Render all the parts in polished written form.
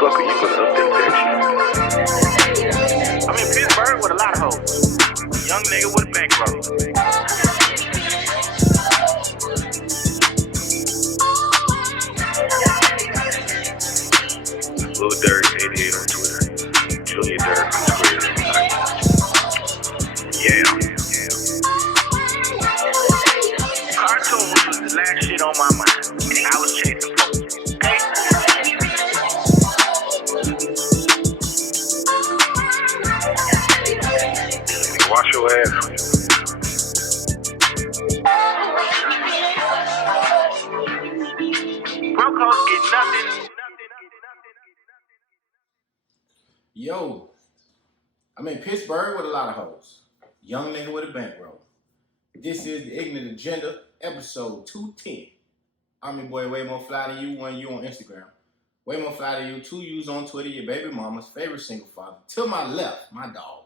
fuck are you gonna update that shit? I'm in Pittsburgh with a lot of hoes. Young nigga with a bankroll. Lil Durk 88 on Twitter. Julia Durk on Twitter. Yeah. Cartoons was the last shit on my mind. I was chasing folks. Okay? Wash your ass. Brocos get nothing. Yo, I'm in Pittsburgh with a lot of hoes. Young nigga with a bankroll. This is the Ignant Agenda, episode 210. I'm your boy, way more fly than you, one you on Instagram. Way more fly than you, two yous on Twitter, your baby mama's favorite single father. To my left, my dog.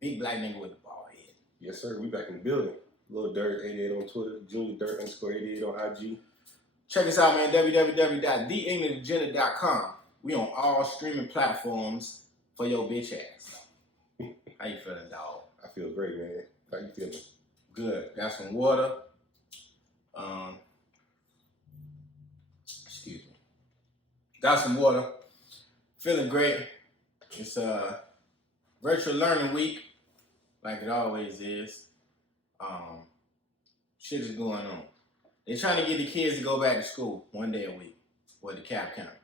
Big black nigga with the bald head. Yes, sir. We back in the building. Lil Durk 88 on Twitter, Junior Durk _88 on IG. Check us out, man, www.theignantagenda.com. We on all streaming platforms for your bitch ass. How you feeling, dog? I feel great, man. How you feeling? Good. Got some water. Excuse me. Got some water. Feeling great. It's virtual learning week, like it always is. Shit is going on. They're trying to get the kids to go back to school one day a week for the Cap County.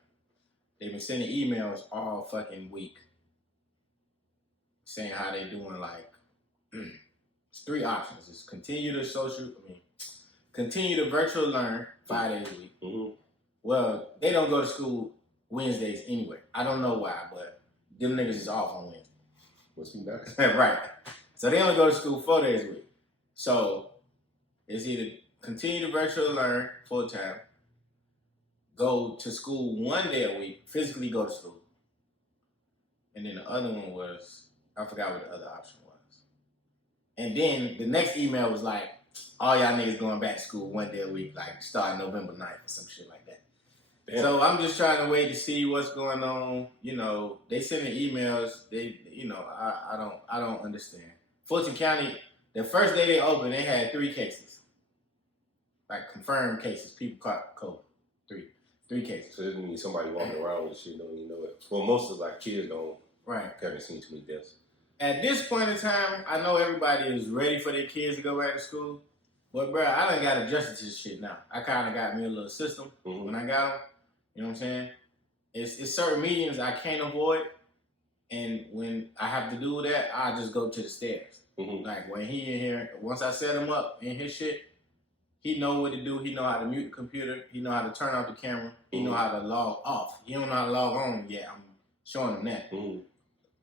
They've been sending emails all fucking week saying how they doing, like, it's three options. It's continue to virtual learn 5 days a week. Mm-hmm. Well, they don't go to school Wednesdays anyway. I don't know why, but them niggas is off on Wednesday. What's me back? Right. So they only go to school 4 days a week. So it's either continue to virtual learn full time, go to school 1 day a week, physically go to school. And then the other one was, I forgot what the other option was. And then the next email was like, all y'all niggas going back to school 1 day a week, like starting November 9th or some shit like that. Damn. So I'm just trying to wait to see what's going on. You know, they sending emails. I don't understand. Fulton County, the first day they opened, they had 3 cases. Like confirmed cases. People caught COVID. Three cases. So this means somebody walking around with shit don't even know it. Well, most of like kids don't. Right. Haven't seen too many deaths. At this point in time, I know everybody is ready for their kids to go back to school. But, bro, I done got adjusted to this shit now. I kind of got me a little system when I got them. You know what I'm saying? It's certain meetings I can't avoid. And when I have to do that, I just go to the stairs. Mm-hmm. Like, when he in here, once I set him up in his shit, he know what to do. He know how to mute the computer. He know how to turn off the camera. He know how to log off. He don't know how to log on yet. I'm showing him that. Mm-hmm.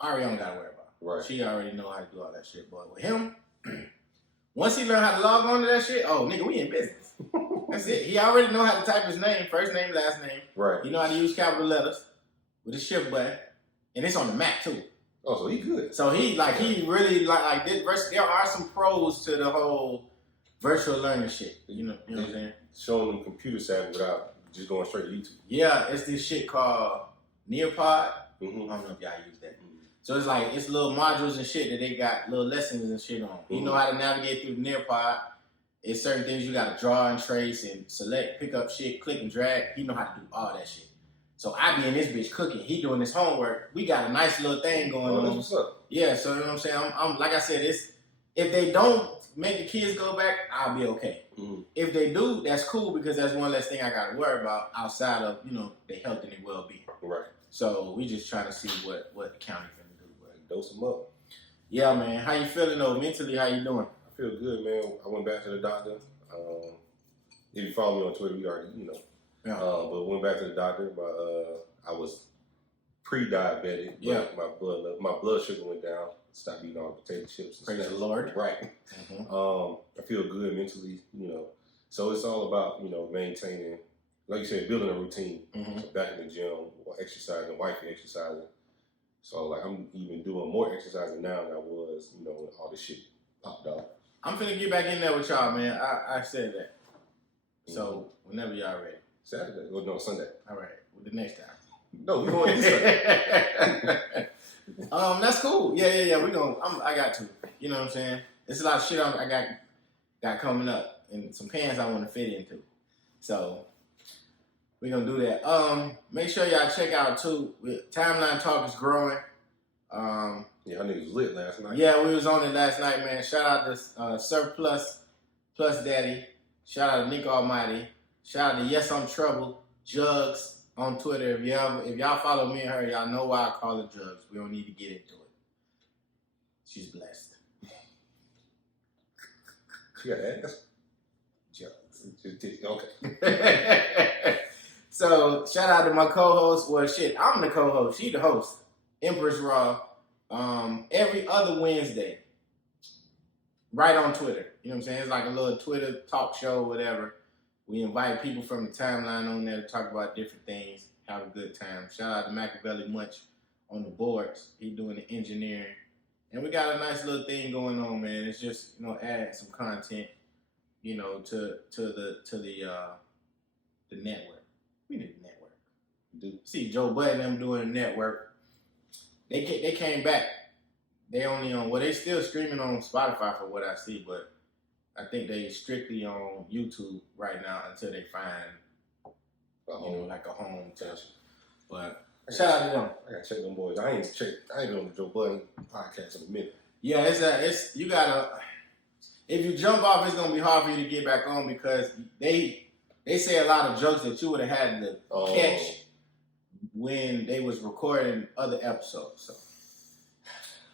Ariana got to worry about it. Right. She already know how to do all that shit. But with him, once he learn how to log on to that shit, oh, nigga, we in business. That's it. He already know how to type his name, first name, last name. Right. He know how to use capital letters with the shift button. And it's on the Mac, too. Oh, so he good. So he really like this. There are some pros to the whole virtual learning shit. You know what I'm saying? Showing them computer savvy without just going straight to YouTube. Yeah, it's this shit called Nearpod. Mm-hmm. I don't know if y'all use that. So it's like, it's little modules and shit that they got little lessons and shit on. You know how to navigate through the Nearpod. It's certain things you got to draw and trace and select, pick up shit, click and drag. He know how to do all that shit. So I be in this bitch cooking. He doing his homework. We got a nice little thing going on. That's what's up. Yeah, so you know what I'm saying? I'm like I said, if they don't make the kids go back, I'll be okay. Mm-hmm. If they do, that's cool because that's one less thing I got to worry about outside of, their health and their well-being. Right. So we just trying to see what the county finna do. Dose them up. Yeah, man. How you feeling though? Mentally, how you doing? I feel good, man. I went back to the doctor. If you follow me on Twitter, you already know. Yeah. But went back to the doctor. I was pre-diabetic. Yeah. My blood sugar went down. Stopped eating all the potato chips. Praise the Lord. Right. Mm-hmm. I feel good mentally. So it's all about maintaining, like you said, building a routine. Mm-hmm. So back in the gym, exercising, wifey exercising. So like I'm even doing more exercising now than I was, when all this shit popped off. I'm finna get back in there with y'all, man. I said that. So whenever y'all ready. Saturday? Well, no, Sunday. All right. Well, the next time. No, we going this way. That's cool. Yeah. I got to. You know what I'm saying? There's a lot of shit I got coming up, and some pants I want to fit into. So we're gonna do that. Make sure y'all check out too. Timeline Talk is growing. Yeah, I knew it was lit last night. Yeah, we was on it last night, man. Shout out to Surplus Daddy. Shout out to Nick Almighty. Shout out to Yes I'm Trouble Jugs on Twitter. If y'all follow me and her, y'all know why I call her Jugs. We don't need to get into it. She's blessed. She got ass. Jugs. Okay. So shout out to my co-host. Well, shit, I'm the co-host. She the host. Empress Raw. Every other Wednesday. Right on Twitter. You know what I'm saying? It's like a little Twitter talk show, whatever. We invite people from the timeline on there to talk about different things. Have a good time. Shout out to Machiavelli Munch on the boards. He doing the engineering. And we got a nice little thing going on, man. It's just, add some content, to the network. We need a network. Dude. See Joe Budden them doing a network. They came back. They only on they still streaming on Spotify for what I see, but I think they strictly on YouTube right now until they find like a home touch. But shout out to them. I gotta check them boys. I ain't been on the Joe Budden podcast in a minute. Yeah, it's you gotta. If you jump off, it's gonna be hard for you to get back on because they say a lot of jokes that you would have had to catch when they was recording other episodes. So.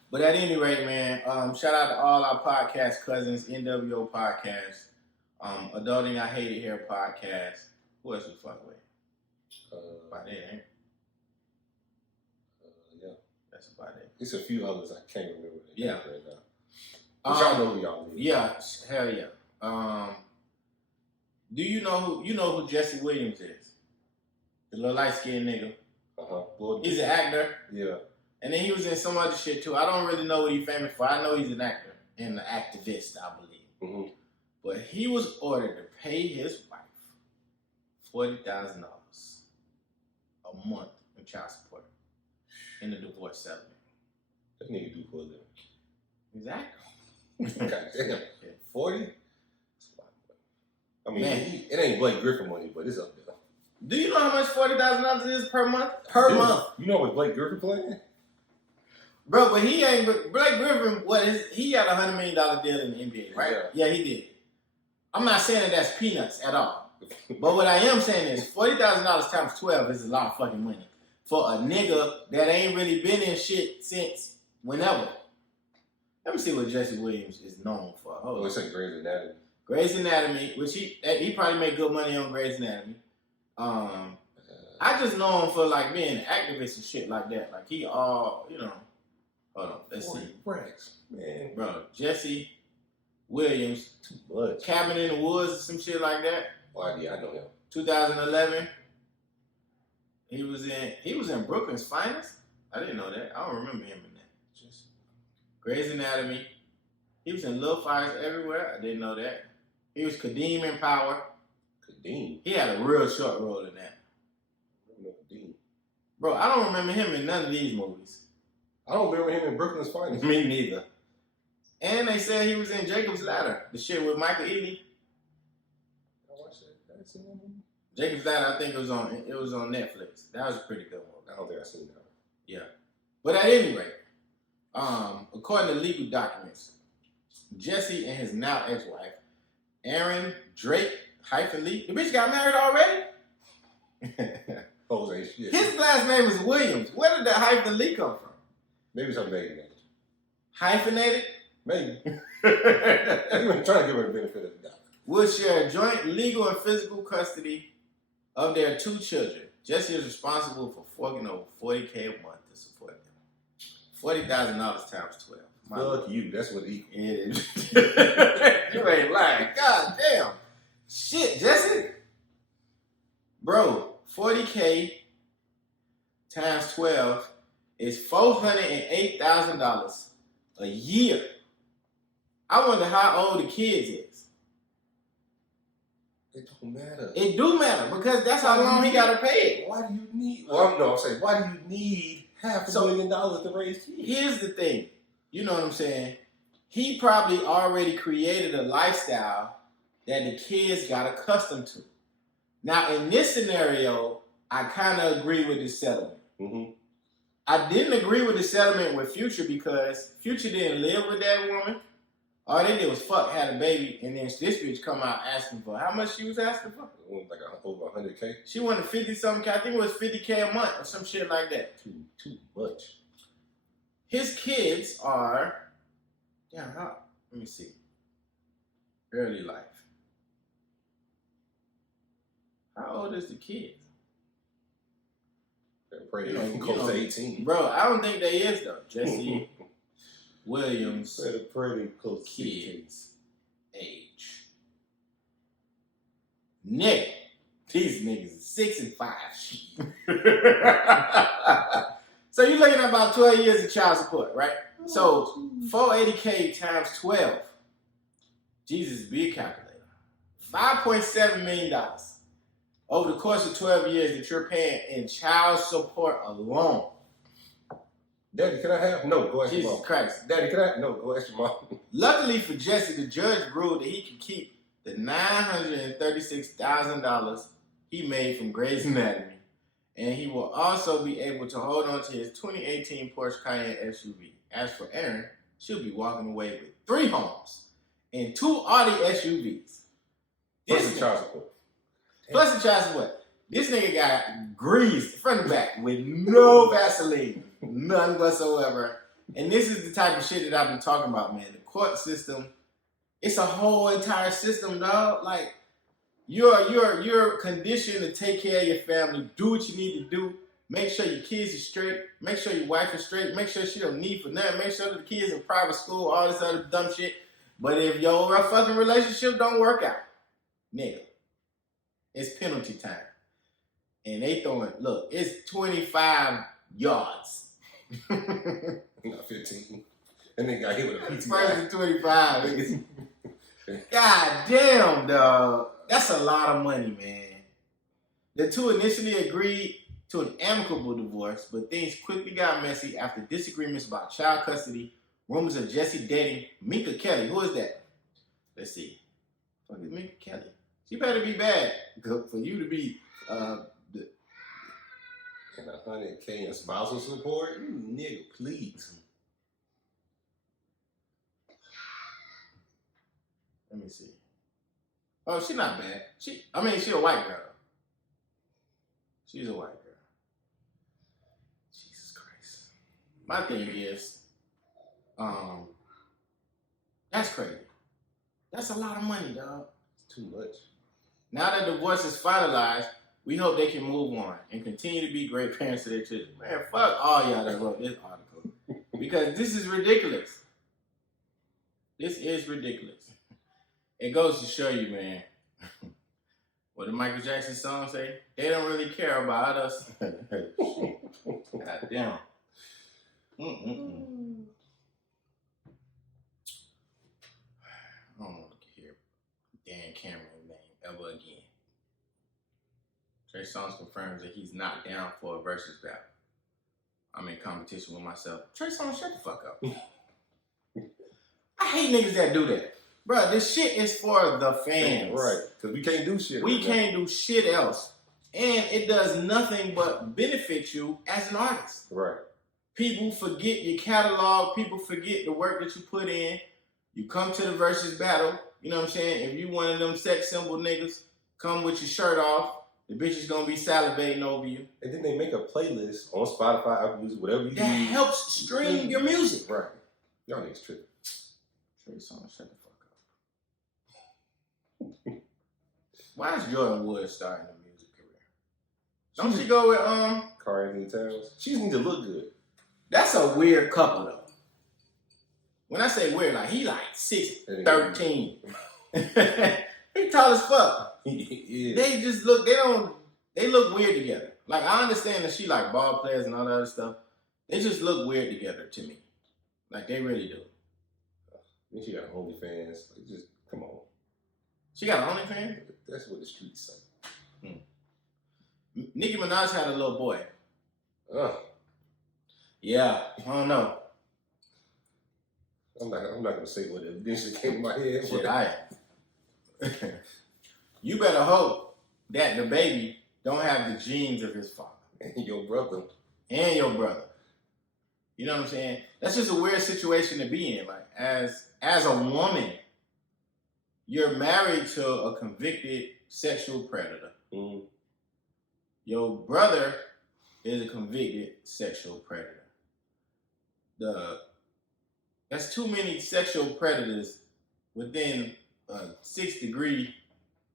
But at any rate, man, shout out to all our podcast cousins, NWO Podcast, Adulting I Hate It Here Podcast. Who else we fuck with? About that, ain't it? Yeah. That's about it. It's a few others I can't remember. Yeah. Right now. But y'all know who y'all is. Yeah, hell yeah. Do you know who Jesse Williams is? The little light-skinned nigga. Uh-huh. He's an actor. Yeah. And then he was in some other shit too. I don't really know what he's famous for. I know he's an actor and an activist, I believe. Mm-hmm. But he was ordered to pay his wife $40,000 a month in child support in the divorce settlement. That nigga do for a living. Exactly. God damn. 40? I mean, Man. it ain't Blake Griffin money, but it's up there. Do you know how much $40,000 is per month? Month. You know what Blake Griffin playing? Bro, but he ain't. But Blake Griffin, he had a $100 million deal in the NBA, right? Yeah, he did. I'm not saying that that's peanuts at all. But what I am saying is $40,000 times 12 is a lot of fucking money for a nigga that ain't really been in shit since whenever. Let me see what Jesse Williams is known for. Oh, it's like Grey's Anatomy. Grey's Anatomy, which he probably made good money on Grey's Anatomy. I just know him for like being an activist and shit like that. Like he hold on, let's see. Racks, man. Bro, Jesse Williams, Too much. Cabin in the Woods, some shit like that. Oh, yeah, I know him. 2011. He was in Brooklyn's Finest. I didn't know that. I don't remember him in that. Just Grey's Anatomy. He was in Little Fires Everywhere. I didn't know that. He was Kadeem in Power. Kadeem? He had a real short role in that. I don't know Kadeem. Bro, I don't remember him in none of these movies. I don't remember him in Brooklyn's Finest. Me neither. And they said he was in Jacob's Ladder, the shit with Michael Ealy. I watched that. I seen that movie. Jacob's Ladder, I think it was on Netflix. That was a pretty good one. I don't think I seen that. Yeah. But at any rate, according to legal documents, Jesse and his now ex-wife, Aaron Drake Lee, the bitch got married already? Jose shit. His last name is Williams. Where did that Lee come from? Maybe something negative. Hyphenated? Maybe. I'm trying to give her the benefit of the doubt. Will share joint legal and physical custody of their 2 children. Jesse is responsible for forking over $40K a month to support them. $40,000 times 12. Fuck you. That's what equals. It is. You ain't lying. God damn. Shit, Jesse. Bro, $40K times 12 is $408,000 a year. I wonder how old the kids is. It don't matter. It do matter because that's how long he got to pay it. Why do you need? Well, no, I'm saying, why do you need $500,000 to raise kids? Here's the thing. You know what I'm saying? He probably already created a lifestyle that the kids got accustomed to. Now, in this scenario, I kind of agree with the settlement. Mm-hmm. I didn't agree with the settlement with Future because Future didn't live with that woman. All they did was fuck, had a baby, and then this bitch come out asking for how much she was asking for? Like over 100K. She wanted 50-something. I think it was 50K a month or some shit like that. Too much. His kids are, let me see. Early life. How old is the kids? They're pretty close to 18. Bro, I don't think they is though. Jesse Williams. They're pretty close to kids age. Nigga. These niggas is 6 and 5. So you're looking at about 12 years of child support, right? So 480K times 12. Jesus, be a calculator. $5.7 million over the course of 12 years that you're paying in child support alone. Daddy, can I have? No, go ask your mom. Jesus Christ. Daddy, can I? No, go ask your mom. Luckily for Jesse, the judge ruled that he could keep the $936,000 he made from Grey's Anatomy, and he will also be able to hold on to his 2018 Porsche Cayenne SUV. As for Erin, she'll be walking away with 3 homes and 2 Audi SUVs. Plus the child support. Plus the child support. This nigga got greased front and back with no Vaseline, none whatsoever. And this is the type of shit that I've been talking about, man. The court system, it's a whole entire system, dog. Like, you're conditioned to take care of your family, do what you need to do, make sure your kids are straight, make sure your wife is straight, make sure she don't need for nothing, make sure that the kids in private school, all this other dumb shit. But if your fucking relationship don't work out, nigga, it's penalty time. And they throwing, look, it's 25 yards. Not 15. And they got hit with a PTI. First and 25. God damn, dog. That's a lot of money, man. The two initially agreed to an amicable divorce, but things quickly got messy after disagreements about child custody, rumors of Jesse dating Mika Kelly. Who is that? Let's see. What is Mika Kelly? She better be bad for you to be and 100K in spousal support? You nigga, please. Let me see. Oh, she's not bad. She's a white girl. She's a white girl. Jesus Christ. My thing is, that's crazy. That's a lot of money, dog. It's too much. Now that the divorce is finalized, we hope they can move on and continue to be great parents to their children. Man, fuck all y'all that wrote this article. Because this is ridiculous. This is ridiculous. It goes to show you, man, what did Michael Jackson song say? They don't really care about us. God damn. I don't want to hear Dan Cameron's name ever again. Trey Songz confirms that he's not down for a versus battle. I'm in competition with myself. Trey Songz, shut the fuck up. I hate niggas that do that. Bro, this shit is for the fans. Right, because we can't do shit. We can't do shit else. And it does nothing but benefit you as an artist. Right. People forget your catalog. People forget the work that you put in. You come to the versus battle. You know what I'm saying? If you one of them sex symbol niggas, come with your shirt off. The bitch is going to be salivating over you. And then they make a playlist on Spotify, Apple Music, whatever you that use. helps stream your music. Right. Y'all niggas tripping. Trey Songz, shut the fuck up. Why is Jordan Woods starting a music career? Don't she go with Cardi Anthony Towns? She just need to look good. That's a weird couple though. When I say weird, like he like 6'13". He tall as fuck. Yeah. They just look. They look weird together. Like I understand that she like ball players and all that other stuff. They just look weird together to me. Like they really do. Then she got OnlyFans. Like, just come on. She got an OnlyFans? That's what the streets say. Nicki Minaj had a little boy. Uh, Yeah, I don't know. I'm not gonna say what initially came to my head. Shit, I am. You better hope that the baby don't have the genes of his father. And your brother. And your brother. You know what I'm saying? That's just a weird situation to be in. Like, as a woman, you're married to a convicted sexual predator. Mm. Your brother is a convicted sexual predator. That's too many sexual predators within 6 degrees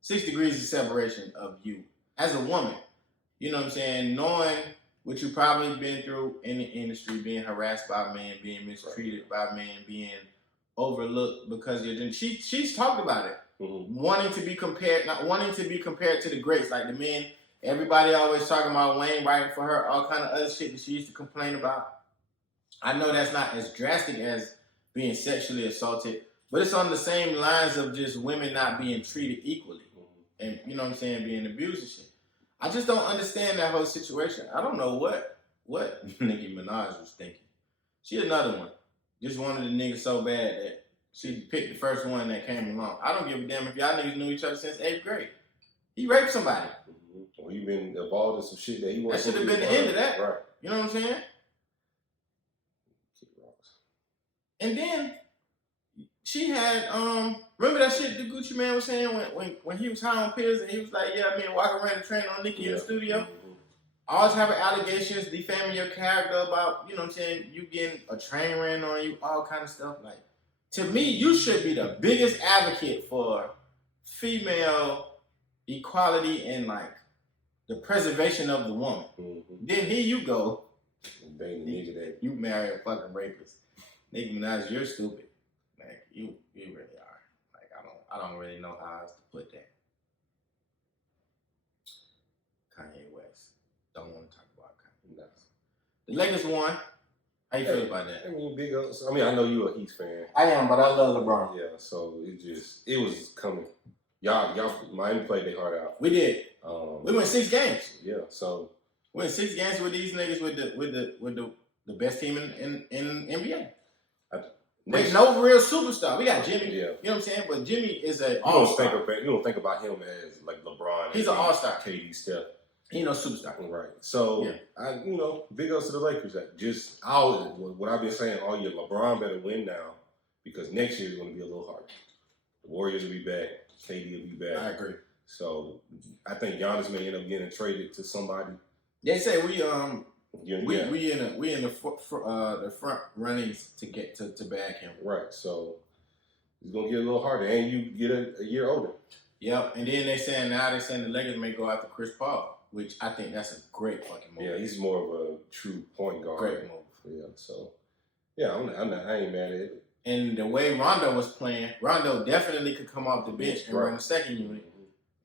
of separation of you as a woman. You know what I'm saying? Knowing what you probably been through in the industry, being harassed by men, being mistreated by men, being overlooked because you're doing. She's talked about it, wanting to be compared to the greats, like the men. Everybody always talking about Wayne writing for her, all kind of other shit that she used to complain about. I know that's not as drastic as being sexually assaulted, but it's on the same lines of just women not being treated equally, and you know what I'm saying, being abused and shit. I just don't understand that whole situation. I don't know what Nicki Minaj was thinking. She another one. Just wanted the nigga so bad that she picked the first one that came along. I don't give a damn if y'all niggas knew each other since 8th grade. He raped somebody. Well, you been involved in some shit that he That wasn't. should have been the end of that. Right. You know what I'm saying? And then she had remember that shit the Gucci Man was saying when he was high on pills and he was like, yeah, man, walking around the train on Nicki in the studio. All type of allegations, defaming your character about, you know what I'm saying, you getting a train ran on you, all kind of stuff. Like, to me, you should be the biggest advocate for female equality and like the preservation of the woman. Then here you go. You marry a fucking rapist. Nicki Minaj, you're stupid. Like, you really are. Like, I don't really know how else to put that. Kanye West. Don't want to talk about Kanye West. The Lakers won. How you feel about that? I mean, big ups. I mean, I know you're a Heat fan. I am, but I love LeBron. Yeah, so it was coming. Y'all, Miami played their heart out. We did. We went 6 games. Yeah, so we went 6 games with these niggas with the best team in NBA. With no real superstar. We got Jimmy. Yeah. You know what I'm saying? But Jimmy is an all-star. You don't think about him as like LeBron. He's an all-star. KD, Steph. He no superstar. Right. So, yeah. Big ups to the Lakers. What I've been saying all year, LeBron better win now because next year is going to be a little harder. The Warriors will be back. KD will be back. I agree. So, I think Giannis may end up getting traded to somebody. They say we in the front runnings to get to bag him. Right. So it's gonna get a little harder, and you get a year older. Yep. And then they're saying the Lakers may go after Chris Paul, which I think that's a great fucking move. Yeah, he's more of a true point guard. Great move. Yeah. So yeah, I ain't mad at it. And the way Rondo was playing, Rondo definitely could come off the bench and run the second unit.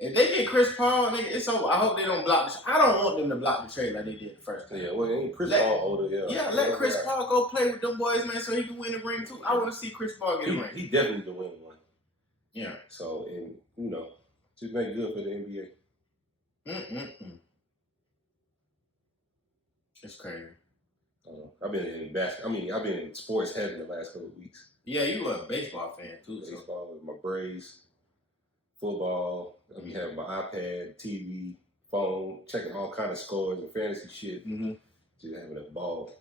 If they get Chris Paul, it's over. I hope they don't block I don't want them to block the trade like they did the first time. Yeah, well, Chris Paul older, yeah. Let Chris Paul go play with them boys, man, so he can win the ring too. I want to see Chris Paul get a ring. He definitely can win one. Yeah. So, and just make it good for the NBA. It's crazy. I've been in sports heavy the last couple of weeks. Yeah, you were a baseball fan too. Baseball with my Braves. Football, I be having my iPad, TV, phone, checking all kind of scores and fantasy shit. Just having a ball.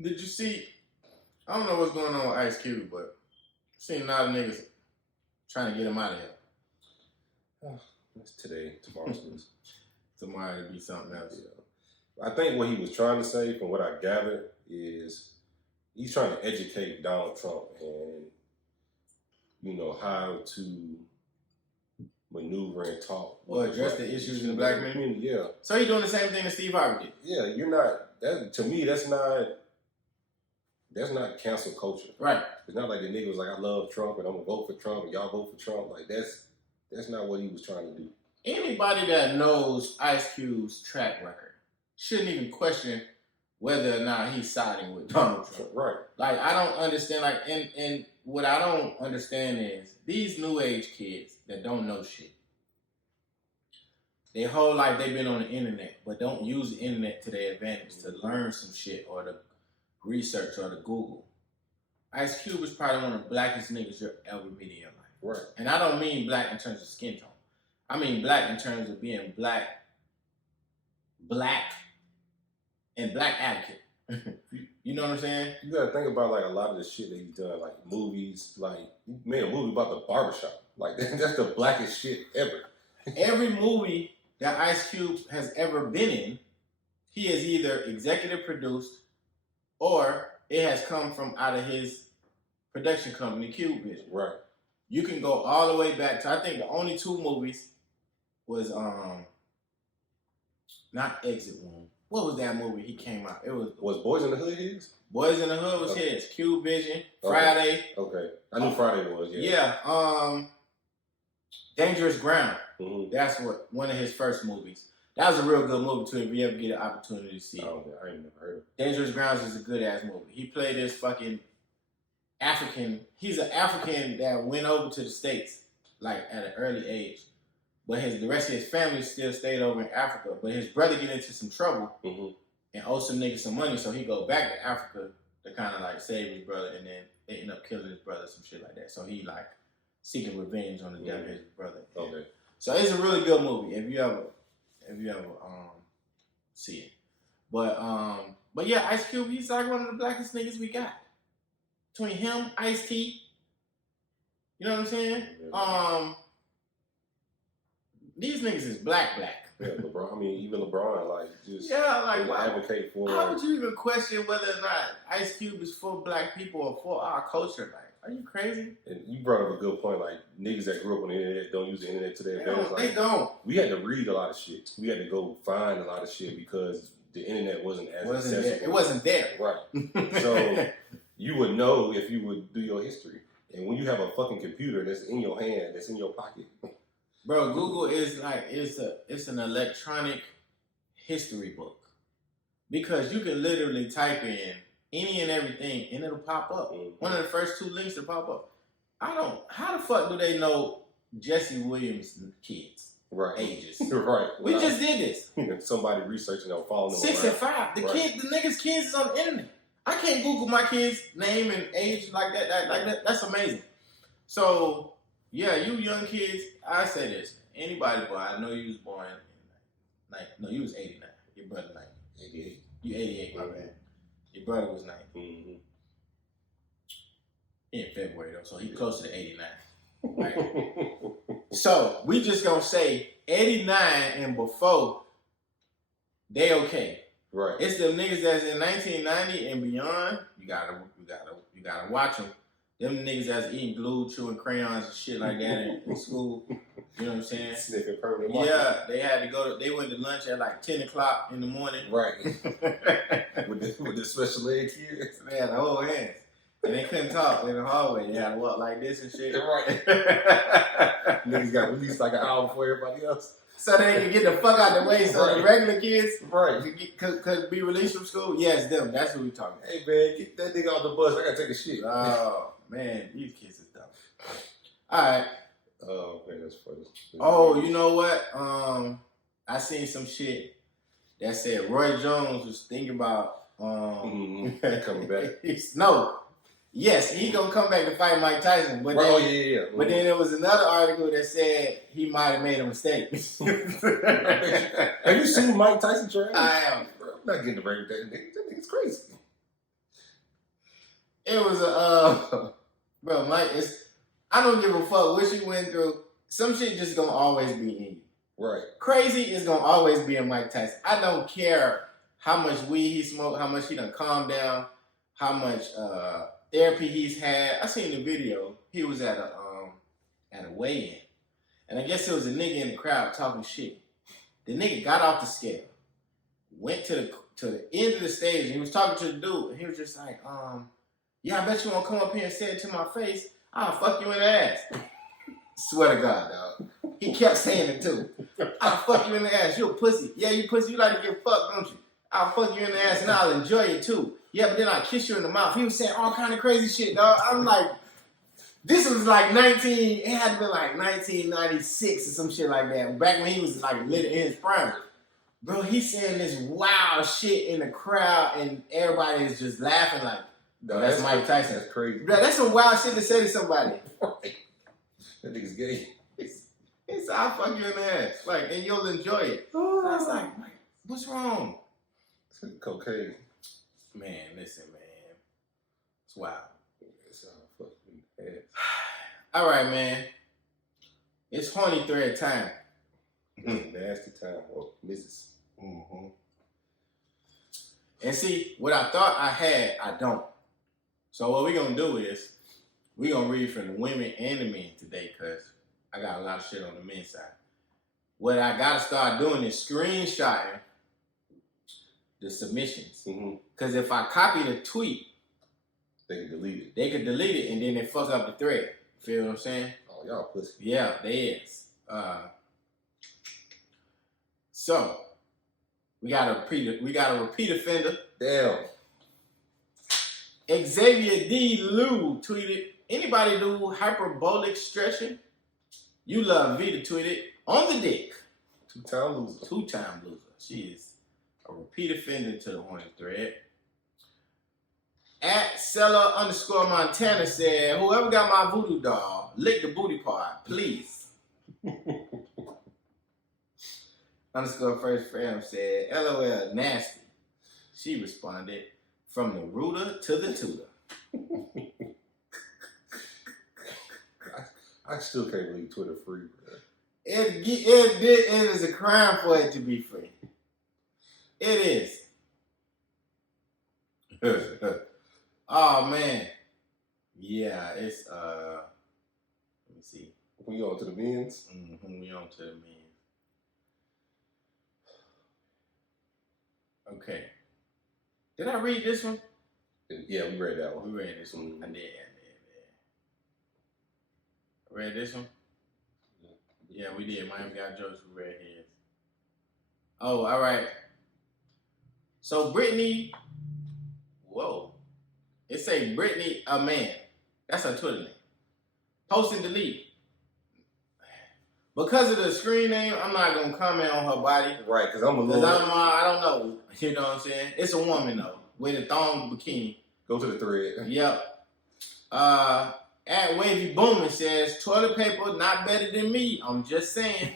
Did you see? I don't know what's going on with Ice Cube, but I've seen a lot of niggas trying to get him out of here. Oh, that's today, tomorrow's news. Tomorrow it'll be something else. Yeah. I think what he was trying to say, from what I gathered, is he's trying to educate Donald Trump and how to maneuver and talk. Or address the issues in the black community. Yeah. So you're doing the same thing that Steve Harvey did. Yeah, you're not. To me, that's not cancel culture. Right. It's not like the nigga was like, I love Trump and I'm gonna vote for Trump and y'all vote for Trump. Like that's not what he was trying to do. Anybody that knows Ice Cube's track record shouldn't even question whether or not he's siding with Donald Trump. Right. Like, I don't understand. Like, and what I don't understand is these new age kids that don't know shit. Their whole life they've been on the internet, but don't use the internet to their advantage to learn some shit or to research or to Google. Ice Cube is probably one of the blackest niggas you'll ever meet in your life. Right. And I don't mean black in terms of skin tone. I mean black in terms of being black, and black advocate. You know what I'm saying? You gotta think about like a lot of the shit that he's done, like movies. Like he made a movie about the barbershop. Like that's the blackest shit ever. Every movie that Ice Cube has ever been in, he has either executive produced or it has come from out of his production company, Cube Vision. Right. You can go all the way back to, I think the only 2 movies was not Exit Wound. What was that movie he came out? It was Boys in the Hood his? Boys in the Hood was his. Cube Vision, Okay. Friday. Okay. I knew Friday was, yeah. Yeah. Dangerous Ground. Mm-hmm. That's one of his first movies. That was a real good movie too if you ever get an opportunity to see it. Oh, I ain't never heard of it. Dangerous Grounds is a good ass movie. He played this fucking African. He's an African that went over to the States like at an early age. But the rest of his family still stayed over in Africa. But his brother get into some trouble and owe some niggas some money, so he go back to Africa to kind of like save his brother, and then they end up killing his brother, some shit like that. So he like seeking revenge on the death of his brother. Okay. So it's a really good movie if you ever see it. But yeah, Ice Cube, he's like one of the blackest niggas we got. Between him, Ice-T, you know what I'm saying? These niggas is black. Yeah, LeBron. I mean, even LeBron, like, just why, advocate for. How would you even question whether or not Ice Cube is for black people or for our culture? Like, are you crazy? And you brought up a good point. Like, niggas that grew up on the internet don't use the internet to their advantage. They don't. We had to read a lot of shit. We had to go find a lot of shit because the internet wasn't as accessible. It wasn't there. Right. So you would know if you would do your history. And when you have a fucking computer that's in your hand, that's in your pocket. Bro, Google is like it's an electronic history book. Because you can literally type in any and everything and it'll pop up. Mm-hmm. One of the first 2 links to pop up. How the fuck do they know Jesse Williams' kids? Right. Ages. Right. We just did this. Somebody researching or following them 6 around. and 5. The niggas' kids is on the internet. I can't Google my kid's name and age like that. That's amazing. So, yeah, you young kids, I say this. Anybody born, I know you was born in you was 89. Your brother 90. 88. You 88, my bad. Your brother was 90. Mm-hmm. In February, though, so he close to the 89. Right? So, we just gonna say 89 and before, they okay. Right. It's the niggas that's in 1990 and beyond. You gotta watch them. Them niggas that's eating glue, chewing crayons and shit like that in school. You know what I'm saying? Sniffing permanent marker. Yeah, they had to go. They went to lunch at like 10 o'clock in the morning. Right. with the special ed kids. They had to hold hands. And they couldn't talk in the hallway. They had to walk like this and shit. Right. Niggas got released like an hour before everybody else. So they can get the fuck out the way so the regular kids could be released from school. Yes, them. That's what we talking about. Hey, man, get that nigga off the bus. I gotta take a shit. Oh, man. These kids is dumb. All right. Oh, man, that's funny. Oh, you know what? I seen some shit that said Roy Jones was thinking about coming back. Yes, he gonna come back to fight Mike Tyson. But right, then, yeah. But then there was another article that said he might have made a mistake. Have you seen Mike Tyson train? I am. Bro, I'm not getting the break with that nigga. That nigga's crazy. It was bro, Mike. I don't give a fuck what you went through. Some shit just gonna always be in you. Right. Crazy is gonna always be in Mike Tyson. I don't care how much weed he smoked, how much he done calmed down, how much therapy he's had. I seen the video. He was at a weigh-in, and I guess there was a nigga in the crowd talking shit. The nigga got off the scale, went to the end of the stage, and he was talking to the dude, and he was just like, yeah, I bet you won't come up here and say it to my face. I'll fuck you in the ass. Swear to God, dog. He kept saying it too. I'll fuck you in the ass. You a pussy. Yeah, you pussy. You like to get fucked, don't you? I'll fuck you in the ass and I'll enjoy it too. Yeah, but then I'll kiss you in the mouth. He was saying all kind of crazy shit, dog. I'm like, this was like it had to be like 1996 or some shit like that. Back when he was like lit in his prime. Bro, he's saying this wild shit in the crowd and everybody is just laughing like, no, that's Mike Tyson. That's crazy. Bro, that's some wild shit to say to somebody. That nigga's gay. It's I'll fuck you in the ass. Like, and you'll enjoy it. I was like, what's wrong? Cocaine. Man, listen, man. It's wild. It's fucking ass. All right, man. It's horny thread time. It's a nasty time. Oh, Mrs. Mm-hmm. And see, what I thought I had, I don't. So what we're going to do is, we're going to read from the women and the men today, because I got a lot of shit on the men's side. What I got to start doing is screenshotting the submissions. Because if I copy the tweet, they can delete it. They could delete it, and then they fuck up the thread. Feel what I'm saying? Oh, y'all pussy. Yeah, they is. So we got a repeat offender. Damn. Xavier D. Lou tweeted, anybody do hyperbolic stretching? You love Vita tweeted, on the dick. Two-time loser. Two-time loser. She is a repeat offender to the horny thread. At Seller_Montana said, whoever got my voodoo doll, lick the booty part, please. _First Fam said, LOL, nasty. She responded, from the rooter to the tutor. I still can't believe Twitter free, bro. It is a crime for it to be free. It is. Oh man. Yeah, it's let me see. We on to the men's? Mm-hmm, we on to the men's. Okay. Did I read this one? Yeah, we read that one. We read this one. I did. I read this one? Yeah, we did. Miami got jokes. We read his. Oh, all right. So Brittany, whoa. It say Brittany a man. That's her Twitter name. Post and delete. Because of the screen name, I'm not gonna comment on her body. Right, because I'm a little. I don't know. You know what I'm saying? It's a woman though, with a thong bikini. Go to the thread. Yep. At Wavy Boomer says toilet paper not better than me. I'm just saying.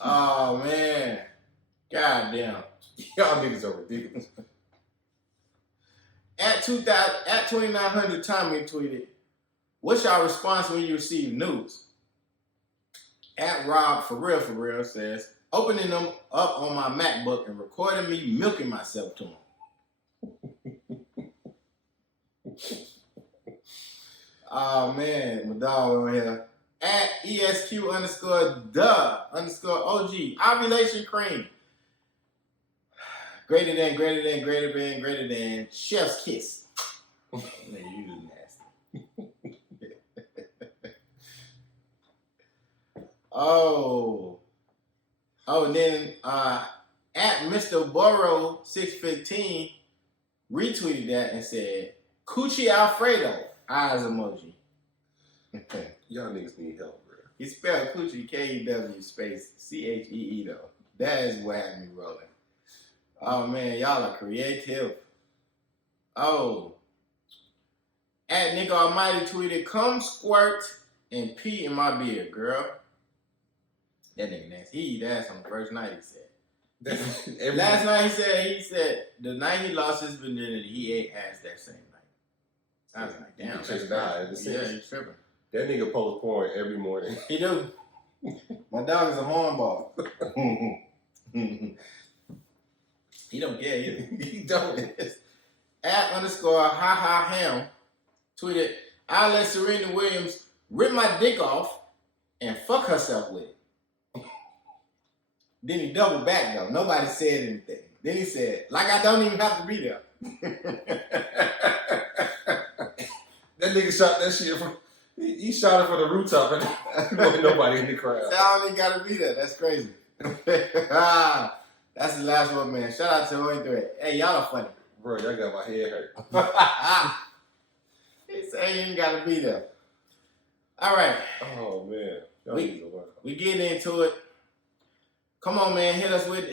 Oh man. God damn. Y'all niggas are ridiculous. At 2900 Tommy tweeted, what's your response when you receive news? At Rob for real says, opening them up on my MacBook and recording me milking myself to them. Oh man, my dog over here. At ESQ_duh_OG. Ovulation cream. Greater than chef's kiss. Man, you just nasty. Oh, and then at Mr. Burrow 615 retweeted that and said, Coochie Alfredo, eyes emoji. Y'all niggas need help, bro. He spelled Coochie K-E-W space C-H-E-E though. That is what had me rolling. Oh man, y'all are creative. Oh. At Nick Almighty tweeted, come squirt and pee in my beard, girl. That nigga nasty. He eat ass on the first night, he said. Last night he said the night he lost his virginity, he ate ass that same night. I was like, damn. Yeah, he's tripping. That nigga post porn every morning. He do. My dog is a hornball. He don't care either. He don't. At _ha tweeted, I'll let Serena Williams rip my dick off and fuck herself with it. Then he doubled back though. Nobody said anything. Then he said, like I don't even have to be there. That nigga shot that shit from, he shot it from the rooftop and there wasn't nobody in the crowd. I don't even gotta be there. That's crazy. That's the last one, man. Shout out to Only Thread. Hey, y'all are funny. Bro, y'all got my head hurt. He said he ain't gotta be there. All right. Oh man. We getting into it. Come on, man. Hit us with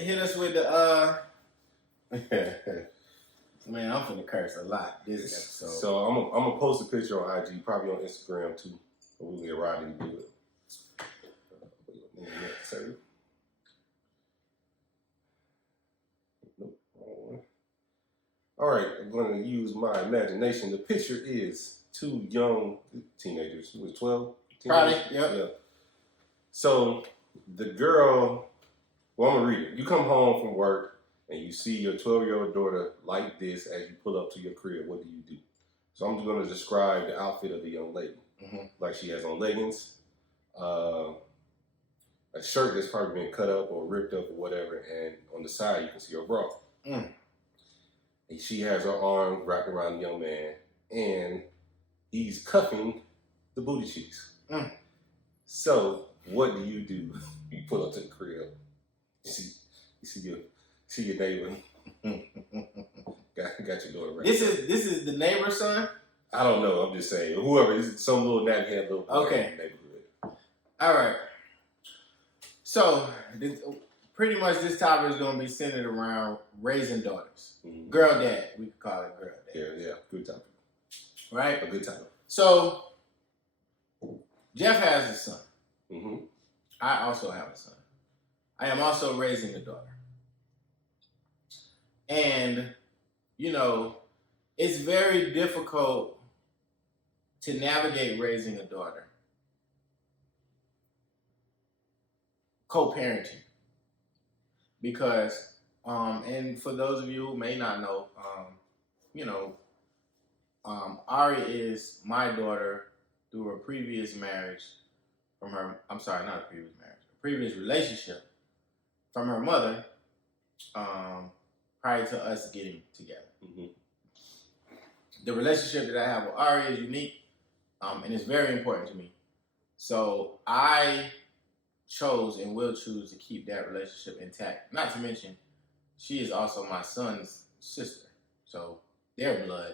the Man, I'm finna curse a lot this episode. So I'm gonna post a picture on IG, probably on Instagram too. But we'll get Rodney to do it. Nope. All right, I'm going to use my imagination. The picture is two young teenagers. Who was 12? Probably, yep. Yeah. So the girl, well, I'm going to read it. You come home from work and you see your 12-year-old daughter like this as you pull up to your crib. What do you do? So I'm just going to describe the outfit of the young lady. Mm-hmm. Like she has on leggings, a shirt that's probably been cut up or ripped up or whatever, and on the side you can see her bra. Mm. And she has her arm wrapped around the young man, and he's cuffing the booty cheeks. Mm. So what do? You pull up to the crib. You see your neighbor. got your daughter right. This is the neighbor's son? I don't know. I'm just saying. Whoever is some little natty head little boy in the neighborhood. All right. So pretty much this topic is going to be centered around raising daughters. Mm-hmm. Girl dad. We could call it girl dad. Yeah. Good topic. Right? A good topic. So Jeff has a son. Mm-hmm. I also have a son. I am also raising a daughter. And, it's very difficult to navigate raising a daughter. Co-parenting. Because, and for those of you who may not know, Ari is my daughter through a previous marriage from her, I'm sorry, not a previous marriage, a previous relationship from her mother prior to us getting together. Mm-hmm. The relationship that I have with Ari is unique and it's very important to me. So I chose and will choose to keep that relationship intact. Not to mention, she is also my son's sister. So their blood.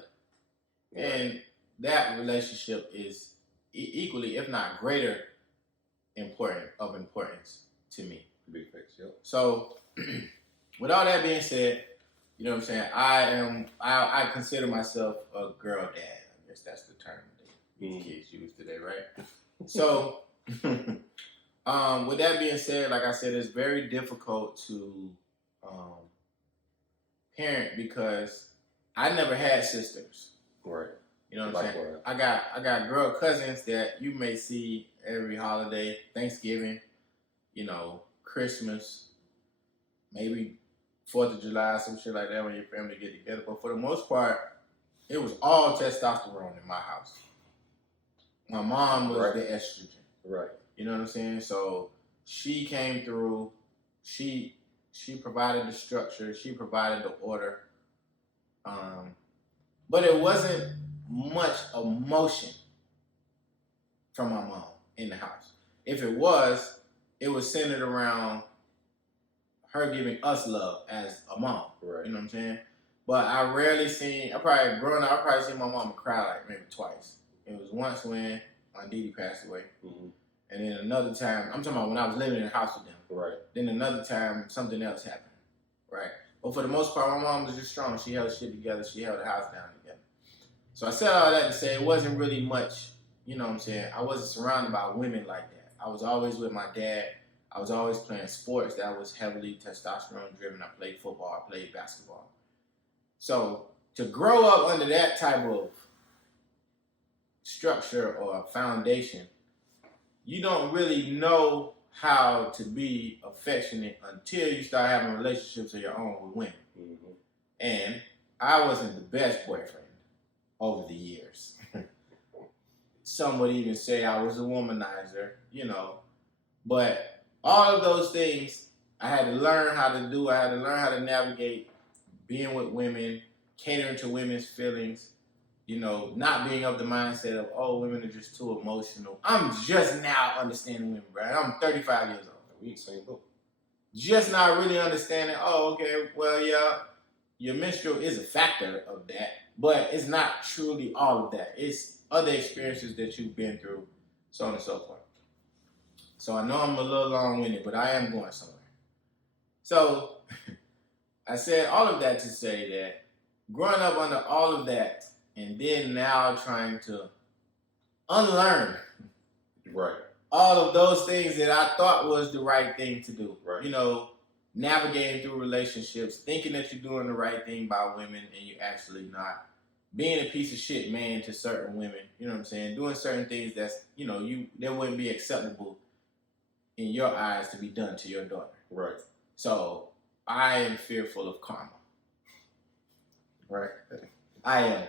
Right. And that relationship is equally, if not greater, importance to me. Big facts, yep. So with all that being said, you know what I'm saying? I consider myself a girl dad. I guess that's the term that these kids use today, right? So with that being said, like I said, it's very difficult to parent because I never had sisters. Right. You know what I'm saying? I got girl cousins that you may see every holiday, Thanksgiving, Christmas, maybe 4th of July, some shit like that when your family get together. But for the most part, it was all testosterone in my house. My mom was the estrogen. Right. You know what I'm saying? So she came through. She provided the structure. She provided the order. But it wasn't much emotion from my mom in the house. If it was centered around her giving us love as a mom. Right. You know what I'm saying? But I probably seen my mama cry like maybe twice. It was once when my Didi passed away. Mm-hmm. And then another time, I'm talking about when I was living in the house with them. Right. Then another time, something else happened. Right. But for the most part, my mom was just strong. She held shit together. She held the house down together. So I said all that to say it wasn't really much, you know what I'm saying? I wasn't surrounded by women like that. I was always with my dad. I was always playing sports that was heavily testosterone driven. I played football. I played basketball. So to grow up under that type of structure or foundation, you don't really know how to be affectionate until you start having relationships of your own with women. Mm-hmm. And I wasn't the best boyfriend over the years. Some would even say I was a womanizer, But all of those things I had to learn how to do. I had to learn how to navigate being with women, catering to women's feelings, not being of the mindset of, oh, women are just too emotional. I'm just now understanding women, bro. I'm 35 years old. We ain't saying book. just not really understanding, oh, okay, well, yeah, your menstrual is a factor of that, but it's not truly all of that. It's other experiences that you've been through, so on and so forth. So I know I'm a little long-winded, but I am going somewhere. So I said all of that to say that growing up under all of that, and then now trying to unlearn Right. all of those things that I thought was the right thing to do. Right. You know, navigating through relationships, thinking that you're doing the right thing by women and you're actually not. Being a piece of shit man to certain women, you know what I'm saying? Doing certain things that's, you know, that wouldn't be acceptable in your eyes to be done to your daughter. Right. So I am fearful of karma. Right? I am.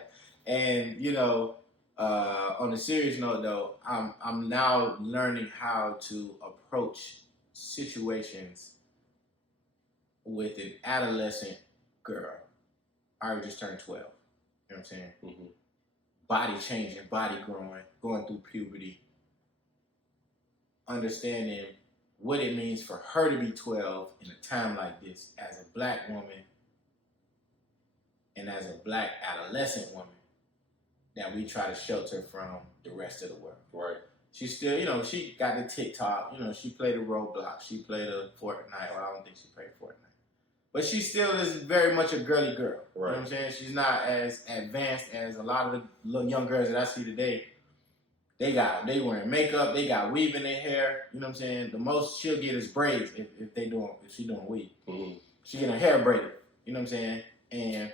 And, you know, on a serious note, though, I'm now learning how to approach situations with an adolescent girl. I just turned 12. You know what I'm saying? Mm-hmm. Body changing, body growing, going through puberty, understanding what it means for her to be 12 in a time like this as a black woman and as a black adolescent woman that we try to shelter from the rest of the world. Right. She still, you know, she got the TikTok, you know, she played a Roblox, she played a Fortnite, well, I don't think she played Fortnite. But she still is very much a girly girl. Right. You know what I'm saying? She's not as advanced as a lot of the little young girls that I see today. They wearing makeup, they got weave in their hair, you know what I'm saying? The most she'll get is braids if she doing weave. Mm-hmm. She getting her hair braided, you know what I'm saying? And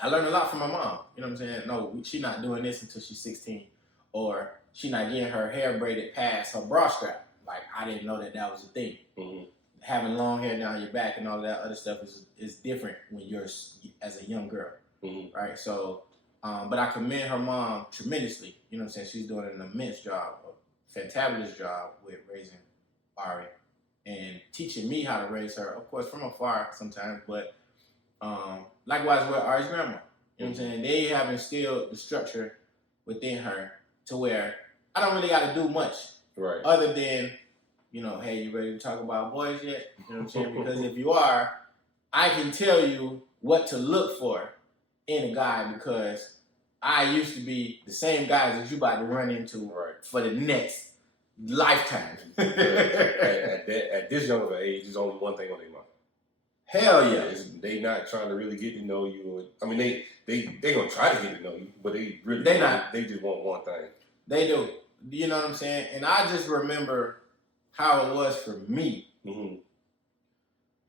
I learned a lot from my mom, you know what I'm saying? No, she's not doing this until she's 16. Or she not getting her hair braided past her bra strap. Like, I didn't know that was a thing. Mm-hmm. Having long hair down your back and all of that other stuff is different when you're as a young girl, mm-hmm. right? So, but I commend her mom tremendously. You know what I'm saying? She's doing an immense job, a fantabulous job with raising Ari and teaching me how to raise her, of course, from afar sometimes, but likewise with Ari's grandma. You know what I'm saying? They have instilled the structure within her to where I don't really got to do much, right? Other than, you know, hey, you ready to talk about boys yet? You know what I'm saying? Because if you are, I can tell you what to look for in a guy because I used to be the same guys that you about to run into for the next lifetime. at this younger age, there's only one thing on their mind. Hell yeah. They not trying to really get to know you. I mean, they gonna try to get to know you, but they just want one thing. They do. You know what I'm saying? And I just remember how it was for me. Mm-hmm.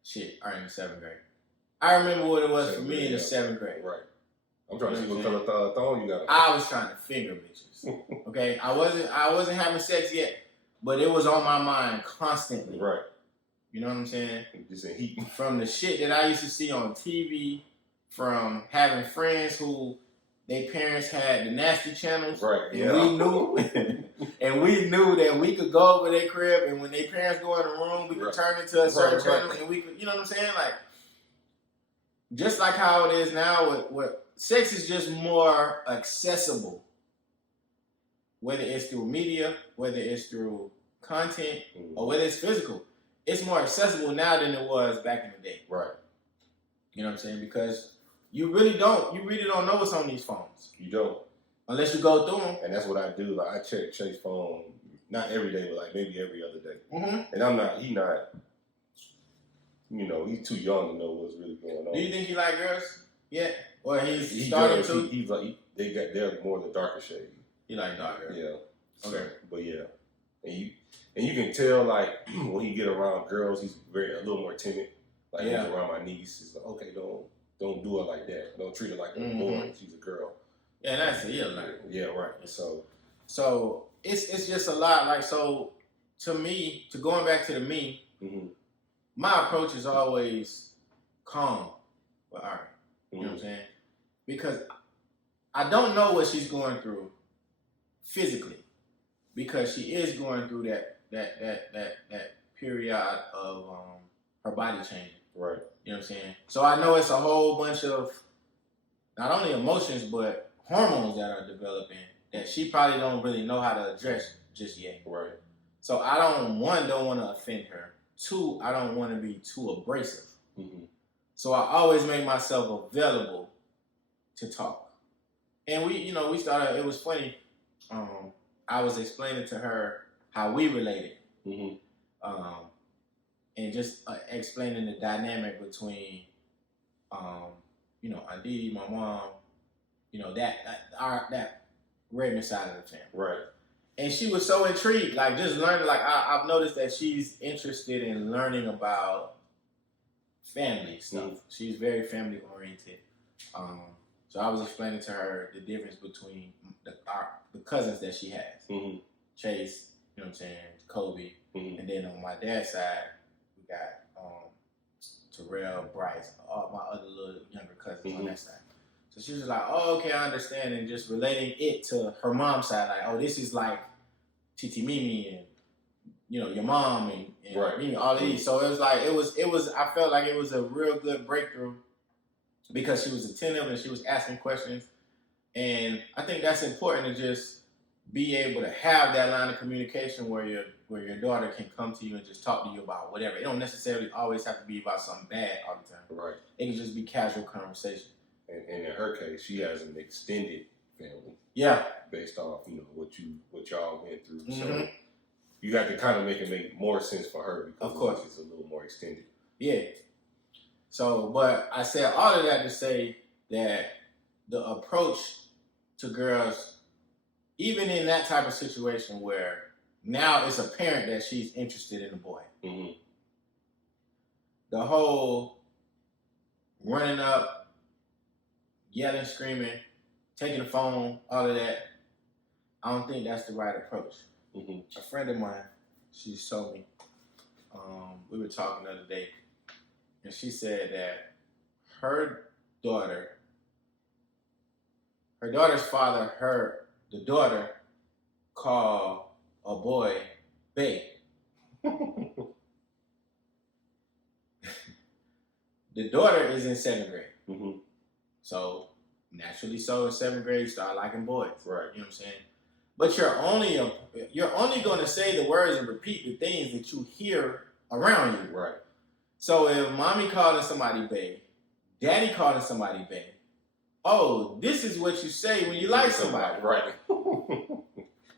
Shit, all right, in the 7th grade. I remember what it was for me in the 7th grade. Right. I'm trying to see what color thong you got. I was trying to finger bitches. Okay? I wasn't having sex yet, but it was on my mind constantly. Right. You know what I'm saying? Just in heat. From the shit that I used to see on TV, from having friends who their parents had the nasty channels. Right. And yeah. we knew that we could go over their crib, and when their parents go in the room, we could turn into a certain channel, and we could, you know what I'm saying? Like, just like how it is now, with sex is just more accessible. Whether it's through media, whether it's through content, or whether it's physical. It's more accessible now than it was back in the day. Right. You know what I'm saying? Because you really don't know what's on these phones. You don't. Unless you go through them. And that's what I do. Like, I check Chase's phone, not every day, but like maybe every other day. Mm-hmm. And he's not, you know, he's too young to know what's really going on. Do you think he like girls? Yeah. Or he's starting to? He's like, they're more the darker shade. He like dark girls? Yeah. Okay. So, but yeah. And you can tell, like, when he get around girls, he's a little more timid. Like, he's around my niece, he's like, okay, don't do her like that. Don't treat her like a boy. She's a girl. Yeah, that's it. Yeah, right. So it's just a lot. Like, so to me, going back to the me, my approach is always calm with Ari. You know what I'm saying? Because I don't know what she's going through physically, because she is going through that period of her body changing. Right. You know what I'm saying? So I know it's a whole bunch of not only emotions but hormones that are developing that she probably don't really know how to address just yet. Right. So I don't want to offend her. Two, I don't want to be too abrasive. Mm-hmm. So I always make myself available to talk. And we started, it was funny. I was explaining to her how we related. Mm-hmm. And just explaining the dynamic between, Aditi, my mom, that Raymond side of the family. Right. And she was so intrigued, like just learning. Like I've noticed that she's interested in learning about family stuff. Mm-hmm. She's very family oriented. So I was explaining to her the difference between the cousins that she has. Mm-hmm. Chase, you know what I'm saying, Kobe, Mm-hmm. and then on my dad's side, we got Terrell, Bryce, all my other little younger cousins Mm-hmm. on that side. So she was like, oh, okay, I understand, and just relating it to her mom's side, like, oh, this is like Titi Mimi and your mom and Right. Mimi, all of these. So it was like it was. I felt like it was a real good breakthrough because she was attentive and she was asking questions, and I think that's important to just be able to have that line of communication where your daughter can come to you and just talk to you about whatever. It don't necessarily always have to be about something bad all the time. Right. It can just be casual conversation. And in her case, she has an extended family. Yeah. Based off, what y'all went through. Mm-hmm. So you have to kind of make it make more sense for her because of course it's a little more extended. Yeah. So, but I said all of that to say that the approach to girls, even in that type of situation where now it's apparent that she's interested in the boy, Mm-hmm. the whole running up, yelling, screaming, taking the phone, all of that, I don't think that's the right approach. Mm-hmm. A friend of mine, she told me, we were talking the other day, and she said that her daughter's father heard the daughter call a boy babe. The daughter is in 7th grade. Mm-hmm. So, naturally so, in 7th grade, you start liking boys. Right. You know what I'm saying? But you're only going to say the words and repeat the things that you hear around you. Right. So if mommy calling somebody babe, daddy calling somebody babe, oh, this is what you say when you like somebody. Right.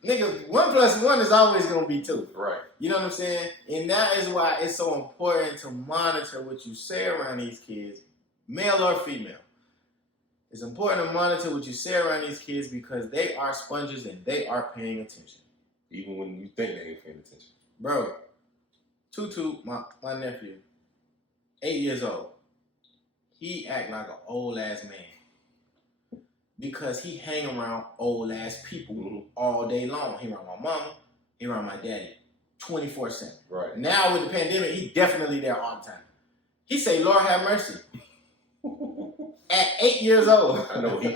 Nigga, 1 + 1 is always going to be 2. Right. You know what I'm saying? And that is why it's so important to monitor what you say around these kids, male or female. It's important to monitor what you say around these kids because they are sponges and they are paying attention. Even when you think they ain't paying attention. Bro, Tutu, my nephew, 8 years old, he act like an old ass man because he hang around old ass people Mm-hmm. all day long. He around my mama, he around my daddy, 24/7. Right. Now with the pandemic, he definitely there all the time. He say, Lord have mercy. At 8 years old. I know he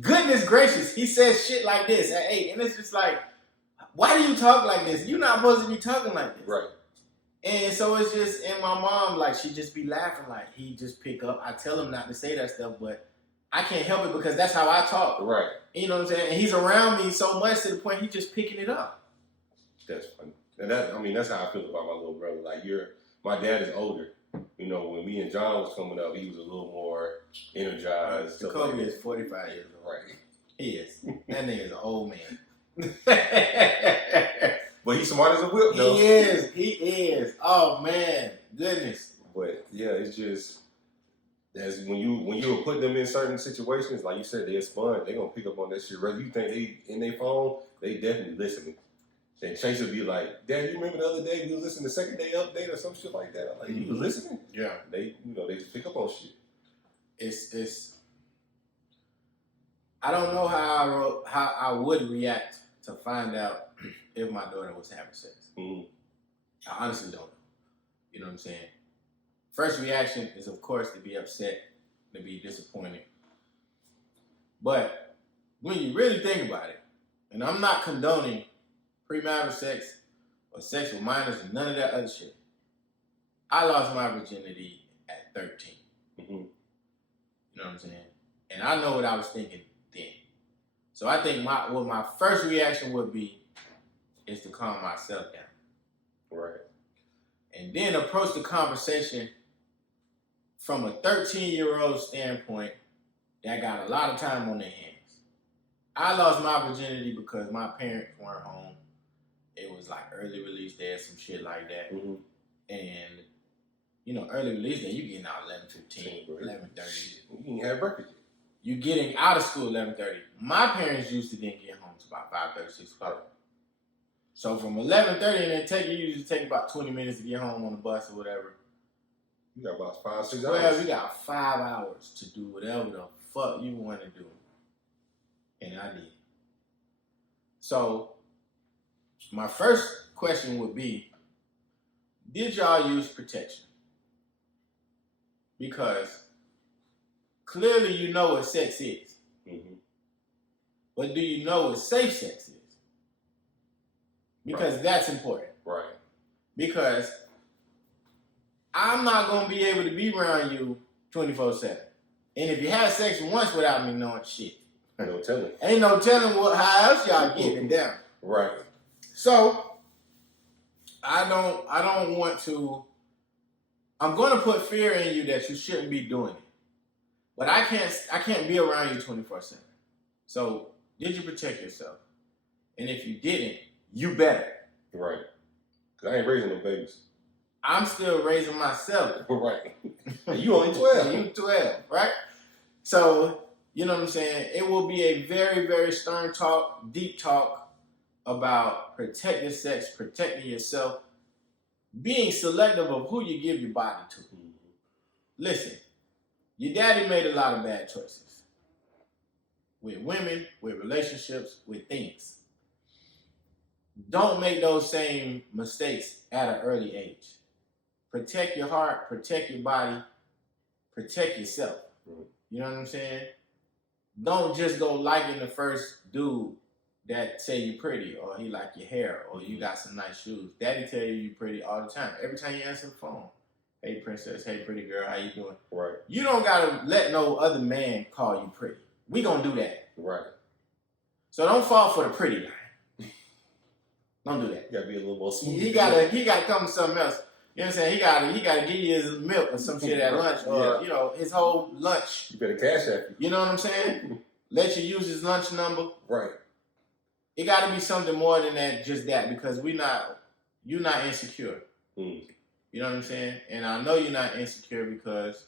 Goodness gracious, he says shit like this at 8. And it's just like, why do you talk like this? You're not supposed to be talking like this. Right. And so it's just, and my mom, like, she just be laughing, like, he just pick up. I tell him not to say that stuff, but I can't help it because that's how I talk. Right. You know what I'm saying? And he's around me so much to the point he just picking it up. That's funny. And that's how I feel about my little brother. Like my dad is older. When me and John was coming up, he was a little more energized. Jacoby is 45 years old. Right. He is. That nigga is an old man. But he's smart as a whip, though. He is. Oh, man. Goodness. But, yeah, it's just, that's when you put them in certain situations, like you said, they're sponge. They're going to pick up on that shit. Whether you think they in their phone, they definitely listening. And Chase would be like, Dad, you remember the other day we was listening to second day update or some shit like that? I'm like, you was listening? Yeah. They just pick up on shit. It's I don't know how I would react to find out if my daughter was having sex. Mm-hmm. I honestly don't know. You know what I'm saying? First reaction is, of course, to be upset, to be disappointed. But when you really think about it, and I'm not condoning premarital sex or sex with minors and none of that other shit. I lost my virginity at 13. Mm-hmm. You know what I'm saying? And I know what I was thinking then. So I think what my first reaction would be is to calm myself down. Right. And then approach the conversation from a 13-year-old standpoint that got a lot of time on their hands. I lost my virginity because my parents weren't home. It was like early release day or some shit like that. Mm-hmm. And, you know, early release day, you getting out 11:15, 11:30. You didn't have breakfast yet. You getting out of school 11:30. My parents used to didn't get home until about 5:30, 6 o'clock. So from 11:30, and it usually take about 20 minutes to get home on the bus or whatever. You got about 5, 6 Well, hours. we got 5 hours to do whatever the fuck you want to do. And I did. So, my first question would be, did y'all use protection? Because clearly you know what sex is. Mm-hmm. But do you know what safe sex is? Because that's important. Right. Because I'm not going to be able to be around you 24/7. And if you had sex once without me knowing shit, No telling. ain't no telling how else y'all getting down. Right. So I don't want to. I'm going to put fear in you that you shouldn't be doing it, but I can't be around you 24/7. So did you protect yourself? And if you didn't, you better. Right. Because I ain't raising no babies. I'm still raising myself. Right. And you only 12. You 12, right? So you know what I'm saying? It will be a very, very stern talk, deep talk about protecting sex, protecting yourself, being selective of who you give your body to. Mm-hmm. Listen, your daddy made a lot of bad choices with women, with relationships, with things. Don't make those same mistakes at an early age. Protect your heart, protect your body, protect yourself. Mm-hmm. You know what I'm saying? Don't just go liking the first dude that say you pretty, or he like your hair, or you got some nice shoes. Daddy tell you pretty all the time. Every time you answer the phone, hey princess, hey pretty girl, how you doing? Right. You don't gotta let no other man call you pretty. We gonna do that. Right. So don't fall for the pretty line. Don't do that. You gotta be a little more smooth. He gotta come with something else. You know what I'm saying? He gotta give you his milk or some shit at lunch, or you know, his whole lunch. You better cash at you. You know what I'm saying? Let you use his lunch number. Right. It got to be something more than that, just that, because you're not insecure. Mm. You know what I'm saying? And I know you're not insecure because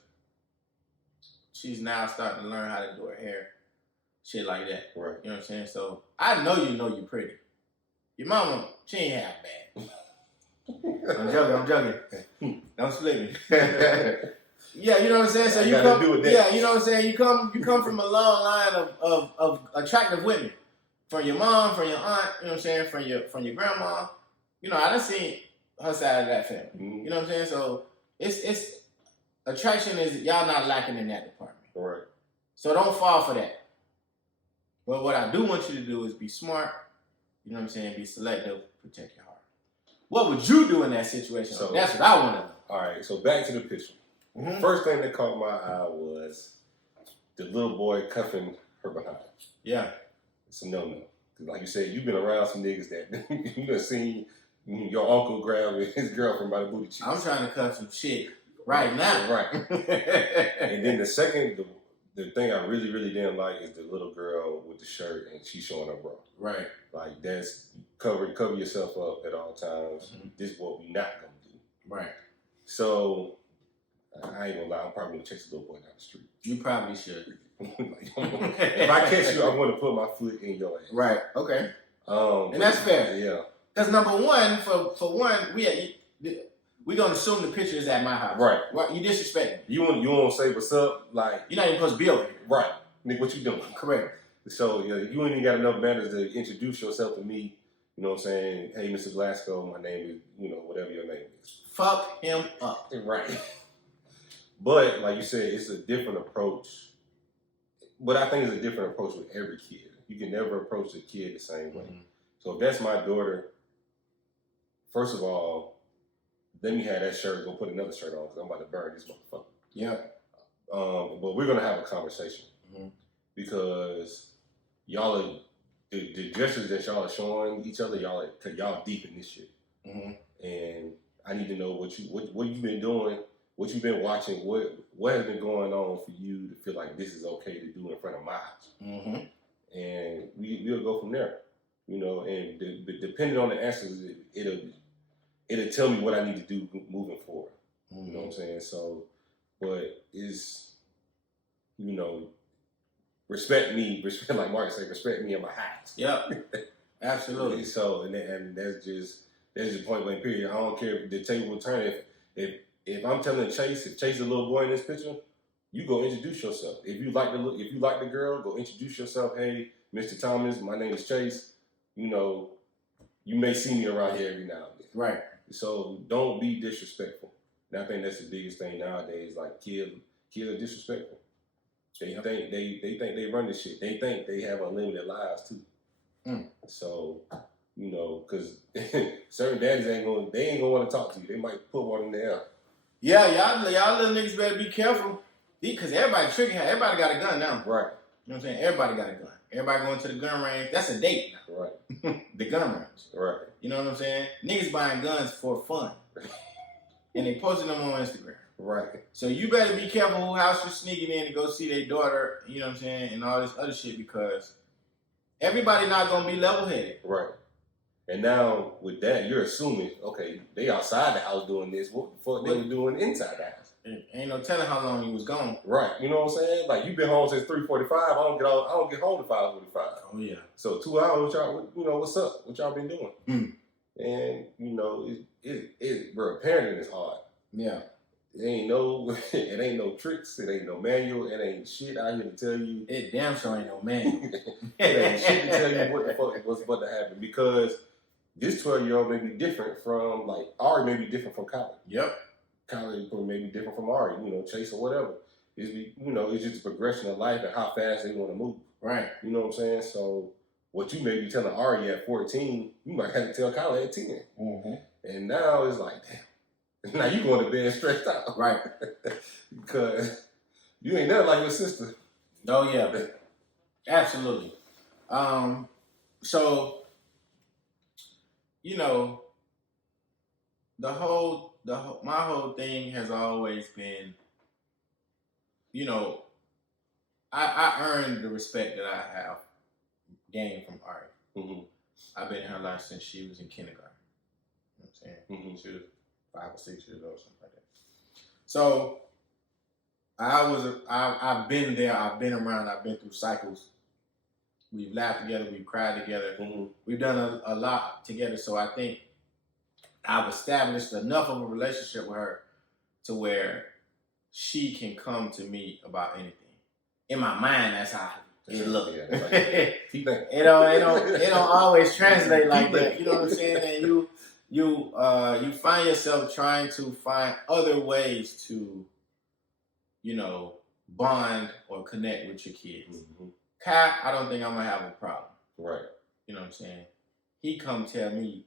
she's now starting to learn how to do her hair, shit like that. Right. You know what I'm saying? So I know you're pretty. Your mama, she ain't half bad. I'm joking. Don't split me. Yeah, you know what I'm saying? So you come, yeah, you know what I'm saying? You come from a long line of attractive women. From your mom, from your aunt, you know what I'm saying? From your grandma. You know, I done seen her side of that family. Mm-hmm. You know what I'm saying? So it's attraction is y'all not lacking in that department. Right. So don't fall for that. But what I do want you to do is be smart, you know what I'm saying? Be selective, protect your heart. What would you do in that situation? So, that's what I want to know. All right, so back to the picture. Mm-hmm. First thing that caught my eye was the little boy cuffing her behind. Yeah. It's a no-no. Like you said, you've been around some niggas that you done seen your uncle grab his girlfriend by the booty cheeks. I'm trying to cuff some shit right now. Right. And then the second, the thing I really, really didn't like is the little girl with the shirt and she's showing her bra. Right. Like that's cover yourself up at all times. Mm-hmm. This is what we not gonna do. Right. So I ain't gonna lie, I'm probably gonna chase the little boy down the street. You probably should. If I catch you, I'm gonna put my foot in your ass. Right. Okay. And that's fair. Yeah. Because number one, for one, we gonna assume the picture is at my house. Right. What you disrespect me. You want to say what's up? Like you're not even supposed to be over here. Right. Nick, what you doing? Correct. So you ain't even got enough manners to introduce yourself to me. You know what I'm saying? Hey, Mr. Glasgow, my name is, whatever your name is. Fuck him up. Right. But like you said, it's a different approach. But I think it's a different approach with every kid. You can never approach a kid the same way. Mm-hmm. So if that's my daughter, first of all, let me have that shirt, go put another shirt on because I'm about to burn this motherfucker. Yeah. But we're going to have a conversation. Mm-hmm. Because y'all are, the gestures that y'all are showing each other, y'all deep in this shit. Mm-hmm. and I need to know what you've been doing, what you've been watching, what has been going on for you to feel like this is okay to do in front of my house, and we'll go from there, you know. And depending on the answers, it'll tell me what I need to do moving forward. You know what I'm saying? So, but is, you know, respect like Mark said, respect me in my house. Yep, absolutely. So, and that's just point blank period. I don't care if the table will turn. If I'm telling Chase, if Chase is a little boy in this picture, you go introduce yourself. If you like the girl, go introduce yourself. Hey, Mr. Thomas, my name is Chase. You know, you may see me around here every now and then. Right. So don't be disrespectful. And I think that's the biggest thing nowadays. Like kids are disrespectful. They think they run this shit. They think they have unlimited lives too. So, you know, because certain daddies ain't gonna want to talk to you. They might put one in the air. Yeah, y'all little niggas better be careful. Because everybody tricking. Everybody got a gun now. Right. You know what I'm saying? Everybody got a gun. Everybody going to the gun range. That's a date now. Right. The gun range. Right. You know what I'm saying? Niggas buying guns for fun. And they posting them on Instagram. Right. So you better be careful who house you're sneaking in to go see their daughter, you know what I'm saying, and all this other shit, because everybody not going to be level-headed. Right. And now with that, you're assuming, okay, they outside the house doing this. What the fuck they were doing inside the house? Ain't no telling how long he was gone. Right. You know what I'm saying? Like, you've been home since 3:45. I don't get home to 5:45. Oh yeah. So 2 hours, y'all. You know what's up? What y'all been doing? And you know, bro, parenting is hard. Yeah. It ain't no tricks. It ain't no manual. It ain't shit out here to tell you. It damn sure ain't no manual. It ain't shit to tell you what the fuck what's about to happen, because this 12-year-old may be different from, like, Ari may be different from Kylie. Yep. Kylie may be different from Ari, you know, Chase or whatever. It's just a progression of life and how fast they want to move. Right. You know what I'm saying? So what you may be telling Ari at 14, you might have to tell Kylie at 10. And now it's like, damn. Now you going to bed stressed out. Right. Because you ain't nothing like your sister. Oh yeah. Absolutely. So, you know, my whole thing has always been, you know, I earned the respect that I have gained from Ari. I've been in her life since she was in kindergarten. You know what I'm saying? She was 5 or 6 years old, something like that. So I've been there, I've been around, I've been through cycles. We've laughed together, we've cried together, we've done a lot together. So I think I've established enough of a relationship with her to where she can come to me about anything. In my mind, that's how it looks. It don't always translate like that. You know what I'm saying? And you find yourself trying to find other ways to, you know, bond or connect with your kids. Kai, I don't think I'm gonna have a problem. Right. You know what I'm saying? He come tell me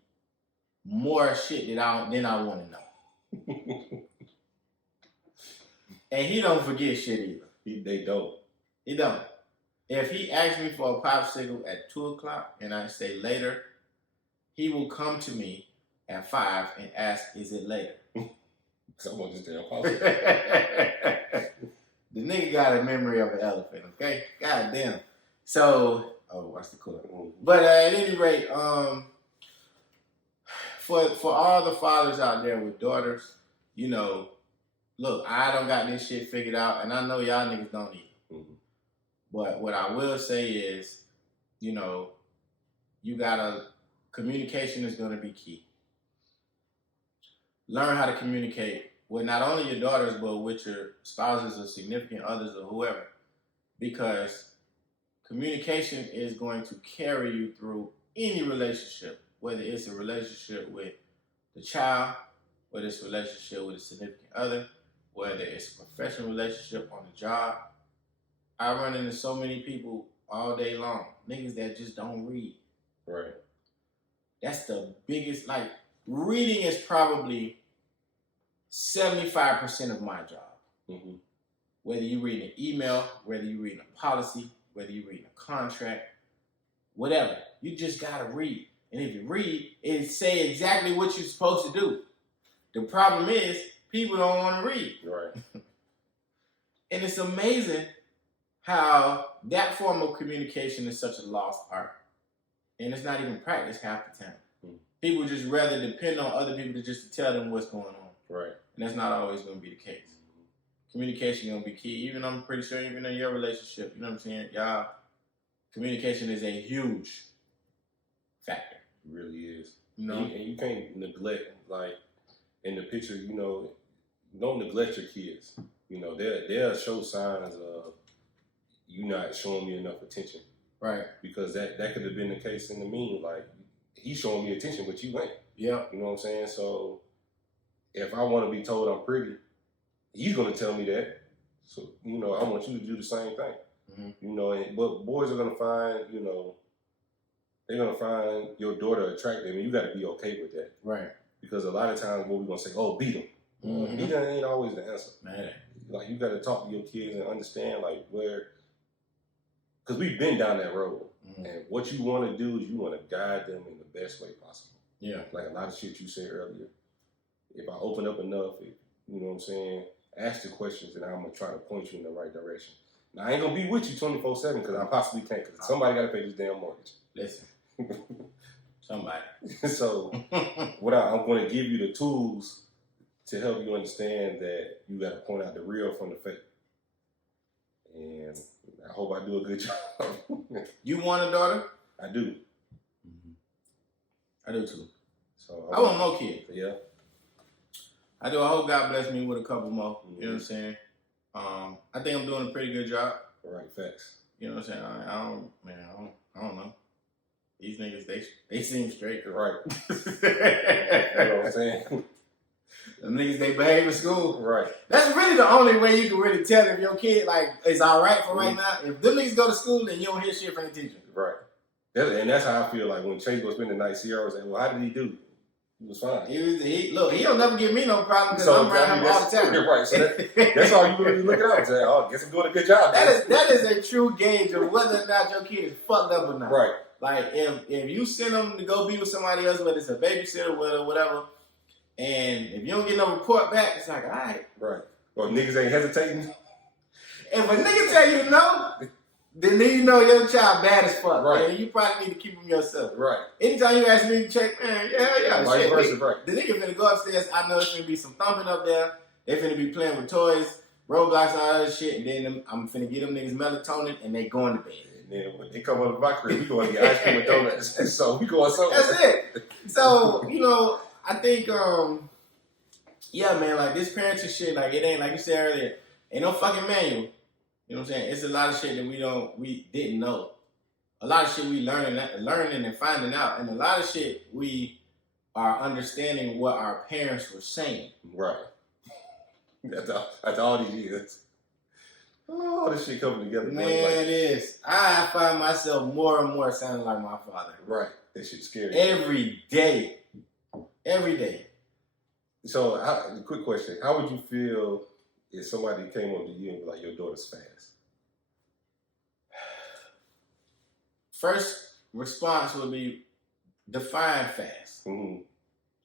more shit than I want to know. And he don't forget shit either. They don't. He don't. If he asks me for a popsicle at 2 o'clock and I say later, he will come to me at 5 and ask, is it later? Someone just damn popsicle. The nigga got a memory of an elephant, okay? God damn. So, watch the clip. But at any rate, for all the fathers out there with daughters, you know, look, I don't got this shit figured out, and I know y'all niggas don't either. But what I will say is, you know, communication is going to be key. Learn how to communicate with not only your daughters, but with your spouses or significant others or whoever. Because communication is going to carry you through any relationship, whether it's a relationship with the child, whether it's a relationship with a significant other, whether it's a professional relationship on the job. I run into so many people all day long, niggas that just don't read. Right. That's the biggest, like, reading is probably 75% of my job. Whether you read an email, whether you read a policy, whether you read a contract, whatever. You just gotta read. And if you read, it say exactly what you're supposed to do. The problem is people don't want to read. Right. And it's amazing how that form of communication is such a lost art. And it's not even practiced half the time. People just rather depend on other people to tell them what's going on. Right. And that's not always going to be the case. Communication is going to be key. Even I'm pretty sure even in your relationship, you know what I'm saying? Y'all, communication is a huge factor. It really is. You know? And you can't neglect, like, in the picture, you know, don't neglect your kids. You know, they'll show signs of you not showing me enough attention. Right. Because that could have been the case in the mean. Like, he's showing me attention, but you ain't. Yeah. You know what I'm saying? So, if I want to be told I'm pretty, he's going to tell me that. So, you know, I want you to do the same thing. Mm-hmm. You know, but boys are going to find, you know, they're going to find your daughter attractive, and you got to be okay with that. Right. Because a lot of times what we're going to say, oh, beat them. Mm-hmm. Beat them ain't always the answer. Man. Like, you got to talk to your kids and understand, like, where, because we've been down that road. Mm-hmm. And what you want to do is you want to guide them in the best way possible. Yeah. Like a lot of shit you said earlier. If I open up enough, you know what I'm saying, ask the questions, and I'm going to try to point you in the right direction. Now, I ain't going to be with you 24/7 because I possibly can't, because somebody got to pay this damn mortgage. Listen. Somebody. So, I'm going to give you the tools to help you understand that you got to point out the real from the fake. And I hope I do a good job. You want a daughter? I do. Mm-hmm. I do too. So I want more kids. Yeah. I do. I hope God bless me with a couple more. Mm-hmm. You know what I'm saying? I think I'm doing a pretty good job. Right, facts. You know what I'm saying? I don't know. These niggas, they seem straight. Right. You know what I'm saying? Them niggas, they behave in school. Right. That's really the only way you can really tell if your kid, like, is all right for right now. If them niggas go to school, then you don't hear shit from the teacher. Right. And that's how I feel like when Chase was spending the night, Sierra was like, well, how did he do? He was fine. Look, he don't never give me no problem because I'm around him all the time. Right. So that's all you really look at. Say, oh, I guess I'm doing a good job. That is a true gauge of whether or not your kid is fucked up or not. Right. Like, if you send them to go be with somebody else, whether it's a babysitter or whatever, and if you don't get no report back, it's like, all right. Right. Or niggas ain't hesitating. And when niggas tell you no, then you know your child bad as fuck. Right. And you probably need to keep them yourself. Right. Anytime you ask me to check, man, yeah. Vice shit, versa, right. The nigga finna go upstairs. I know there's finna be some thumping up there. They finna be playing with toys, Roblox, and all that shit. And then I'm finna get them niggas melatonin, and they going to bed. And then when they come up to my crib, we going to get ice cream and donuts. And so we going somewhere. That's it. So, you know, I think, yeah, man, like this parenting shit, like it ain't, like you said earlier, ain't no fucking manual. You know what I'm saying? It's a lot of shit that we didn't know. A lot of shit we learning and finding out. And a lot of shit we are understanding what our parents were saying. Right. After all these years. Oh, this shit coming together. Man, it is. I find myself more and more sounding like my father. Right. That shit's scary. Every day. Every day. So, quick question. How would you feel if somebody came up to you and was like, your daughter's fast? First response would be, define fast. Mm-hmm.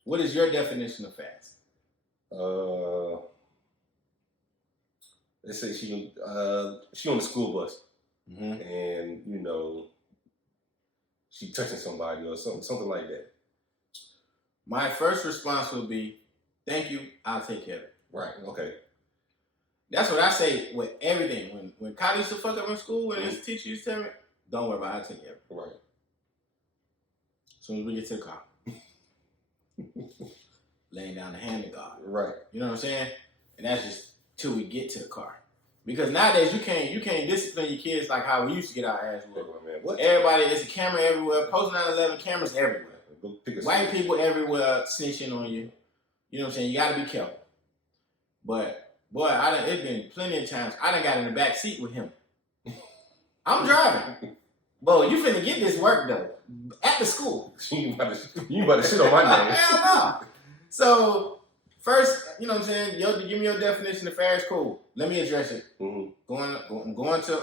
What is your definition of fast? Let's say she on the school bus, mm-hmm. and you know she touching somebody or something like that. My first response would be, "Thank you, I'll take care of it." Right. Okay. That's what I say with everything. When Kylie used to fuck up in school, when his teacher used to tell me, "Don't worry about it, I'll take care of it." Right. As soon as we get to the car, laying down the hand guard. Right. You know what I'm saying? And that's just till we get to the car. Because nowadays you can't discipline your kids like how we used to get our ass whooped. Everybody, it's a camera everywhere. Post 9/11 cameras everywhere. White people everywhere snitching on you. You know what I'm saying? You got to be careful. But boy, it's been plenty of times I done got in the back seat with him. I'm driving. Bo, you finna get this work though at the school. You about to shit on my name. Hell no. So first, you know what I'm saying? Give me your definition of fast. Cool. Let me address it. Mm-hmm. I'm going to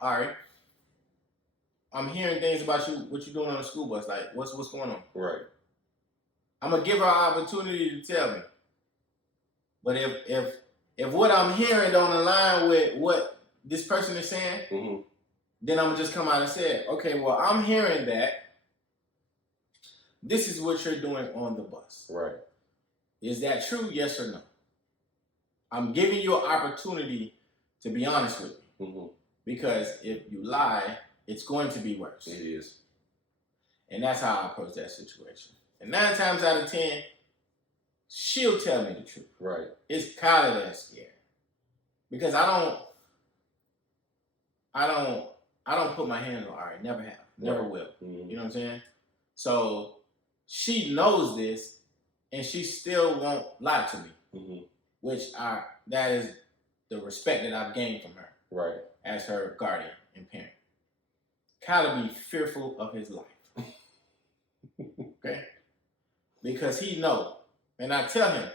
Ari. I'm hearing things about you, what you doing on the school bus. Like, what's going on? Right. I'm gonna give her an opportunity to tell me. But if what I'm hearing don't align with what this person is saying, Mm-hmm. then I'm gonna just come out and say, okay, well, I'm hearing that this is what you're doing on the bus. Right. Is that true? Yes or no? I'm giving you an opportunity to be honest with me. Mm-hmm. Because if you lie, it's going to be worse. It is. And that's how I approach that situation. And 9 times out of 10, she'll tell me the truth. Right. It's kind of that scary. Because I don't put my hands on her. Never have. Never will. Mm-hmm. You know what I'm saying? So she knows this and she still won't lie to me. Mm-hmm. That is the respect that I've gained from her. Right. As her guardian and parent. Kyler be fearful of his life. Okay? Because he know. And I tell him,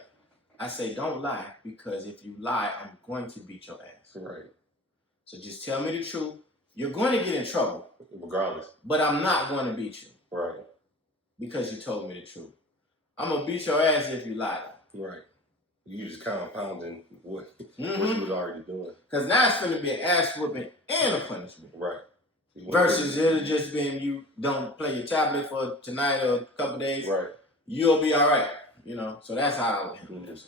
I say, don't lie, because if you lie, I'm going to beat your ass. Right. So just tell me the truth. You're going to get in trouble. Regardless. But I'm not going to beat you. Right. Because you told me the truth. I'm going to beat your ass if you lie. Right. You just compounding what you Mm-hmm. was already doing. Because now it's going to be an ass whooping and a punishment. Right. Versus it'll just been you don't play your tablet for tonight or a couple days. Right. You'll be all right. You know, so that's how I would handle this.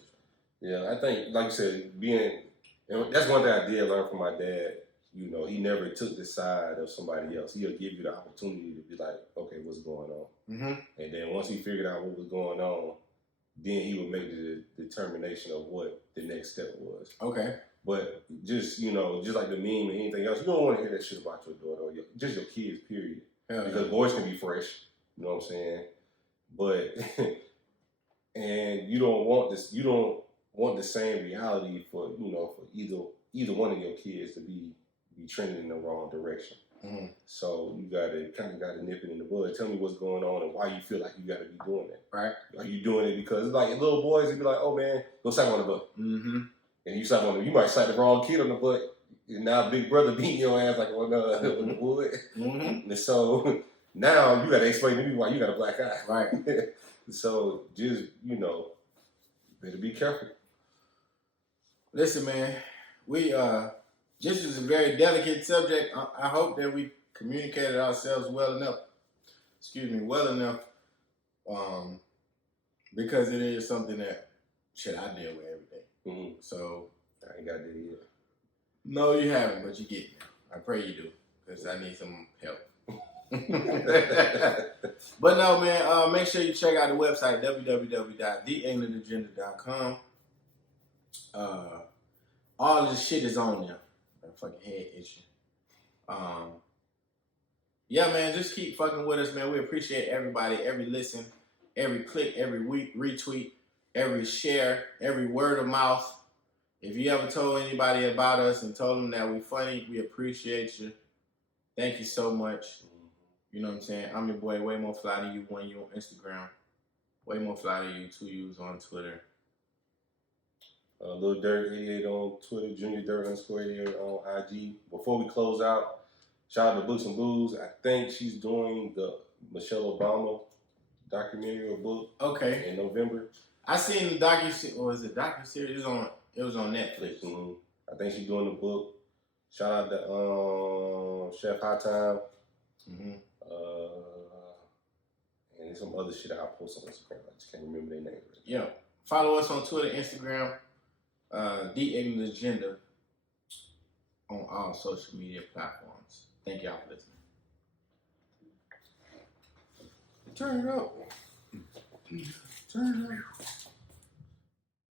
Yeah, I think, like you said, and that's one thing I did learn from my dad. You know, he never took the side of somebody else. He'll give you the opportunity to be like, okay, what's going on? Mm-hmm. And then once he figured out what was going on, then he would make the determination of what the next step was. Okay. But just, you know, just like the meme and anything else, you don't want to hear that shit about your daughter or just your kids, period. Because boys can be fresh, you know what I'm saying? But, and you don't want this, you don't want the same reality for, you know, for either one of your kids to be trending in the wrong direction. Mm-hmm. So you kind of got to nip it in the bud. Tell me what's going on and why you feel like you got to be doing that. Right. Are you doing it because, like, little boys, they be like, oh man, go slap on the butt. Mm-hmm. And you might slap the wrong kid on the butt. And now big brother beating your ass like on the wood. Mm-hmm. And so now you got to explain to me why you got a black eye. Right. So just, you know, better be careful. Listen, man, this is a very delicate subject. I hope that we communicated ourselves well enough. Because it is something that I deal with every day. Mm-hmm. So I ain't got that yet. No, you haven't, but you get it. I pray you do, because I need some help. But no, man, make sure you check out the website, www.theignantagenda.com. All of this shit is on there. That fucking head issue. Yeah, man, just keep fucking with us, man. We appreciate everybody, every listen, every click, every retweet, every share, every word of mouth. If you ever told anybody about us and told them that we funny, we appreciate you. Thank you so much. You know what I'm saying? I'm your boy, way more fly than you, one you on Instagram. Way more fly than you, 2 U's on Twitter. Lil Dirt 88 on Twitter, Junior Dirt _88 on IG. Before we close out, shout out to Books and Blues. I think she's doing the Michelle Obama documentary or book. Okay. In November. I seen the docu-series. It was on Netflix. Mm-hmm. I think she's doing the book. Shout out to Chef High Time. Mm-hmm. And some other shit I'll post on Instagram. I just can't remember their names. Yeah. Follow us on Twitter, Instagram, The Ignant Agenda on all social media platforms. Thank y'all for listening. Turn it up. Turn it up.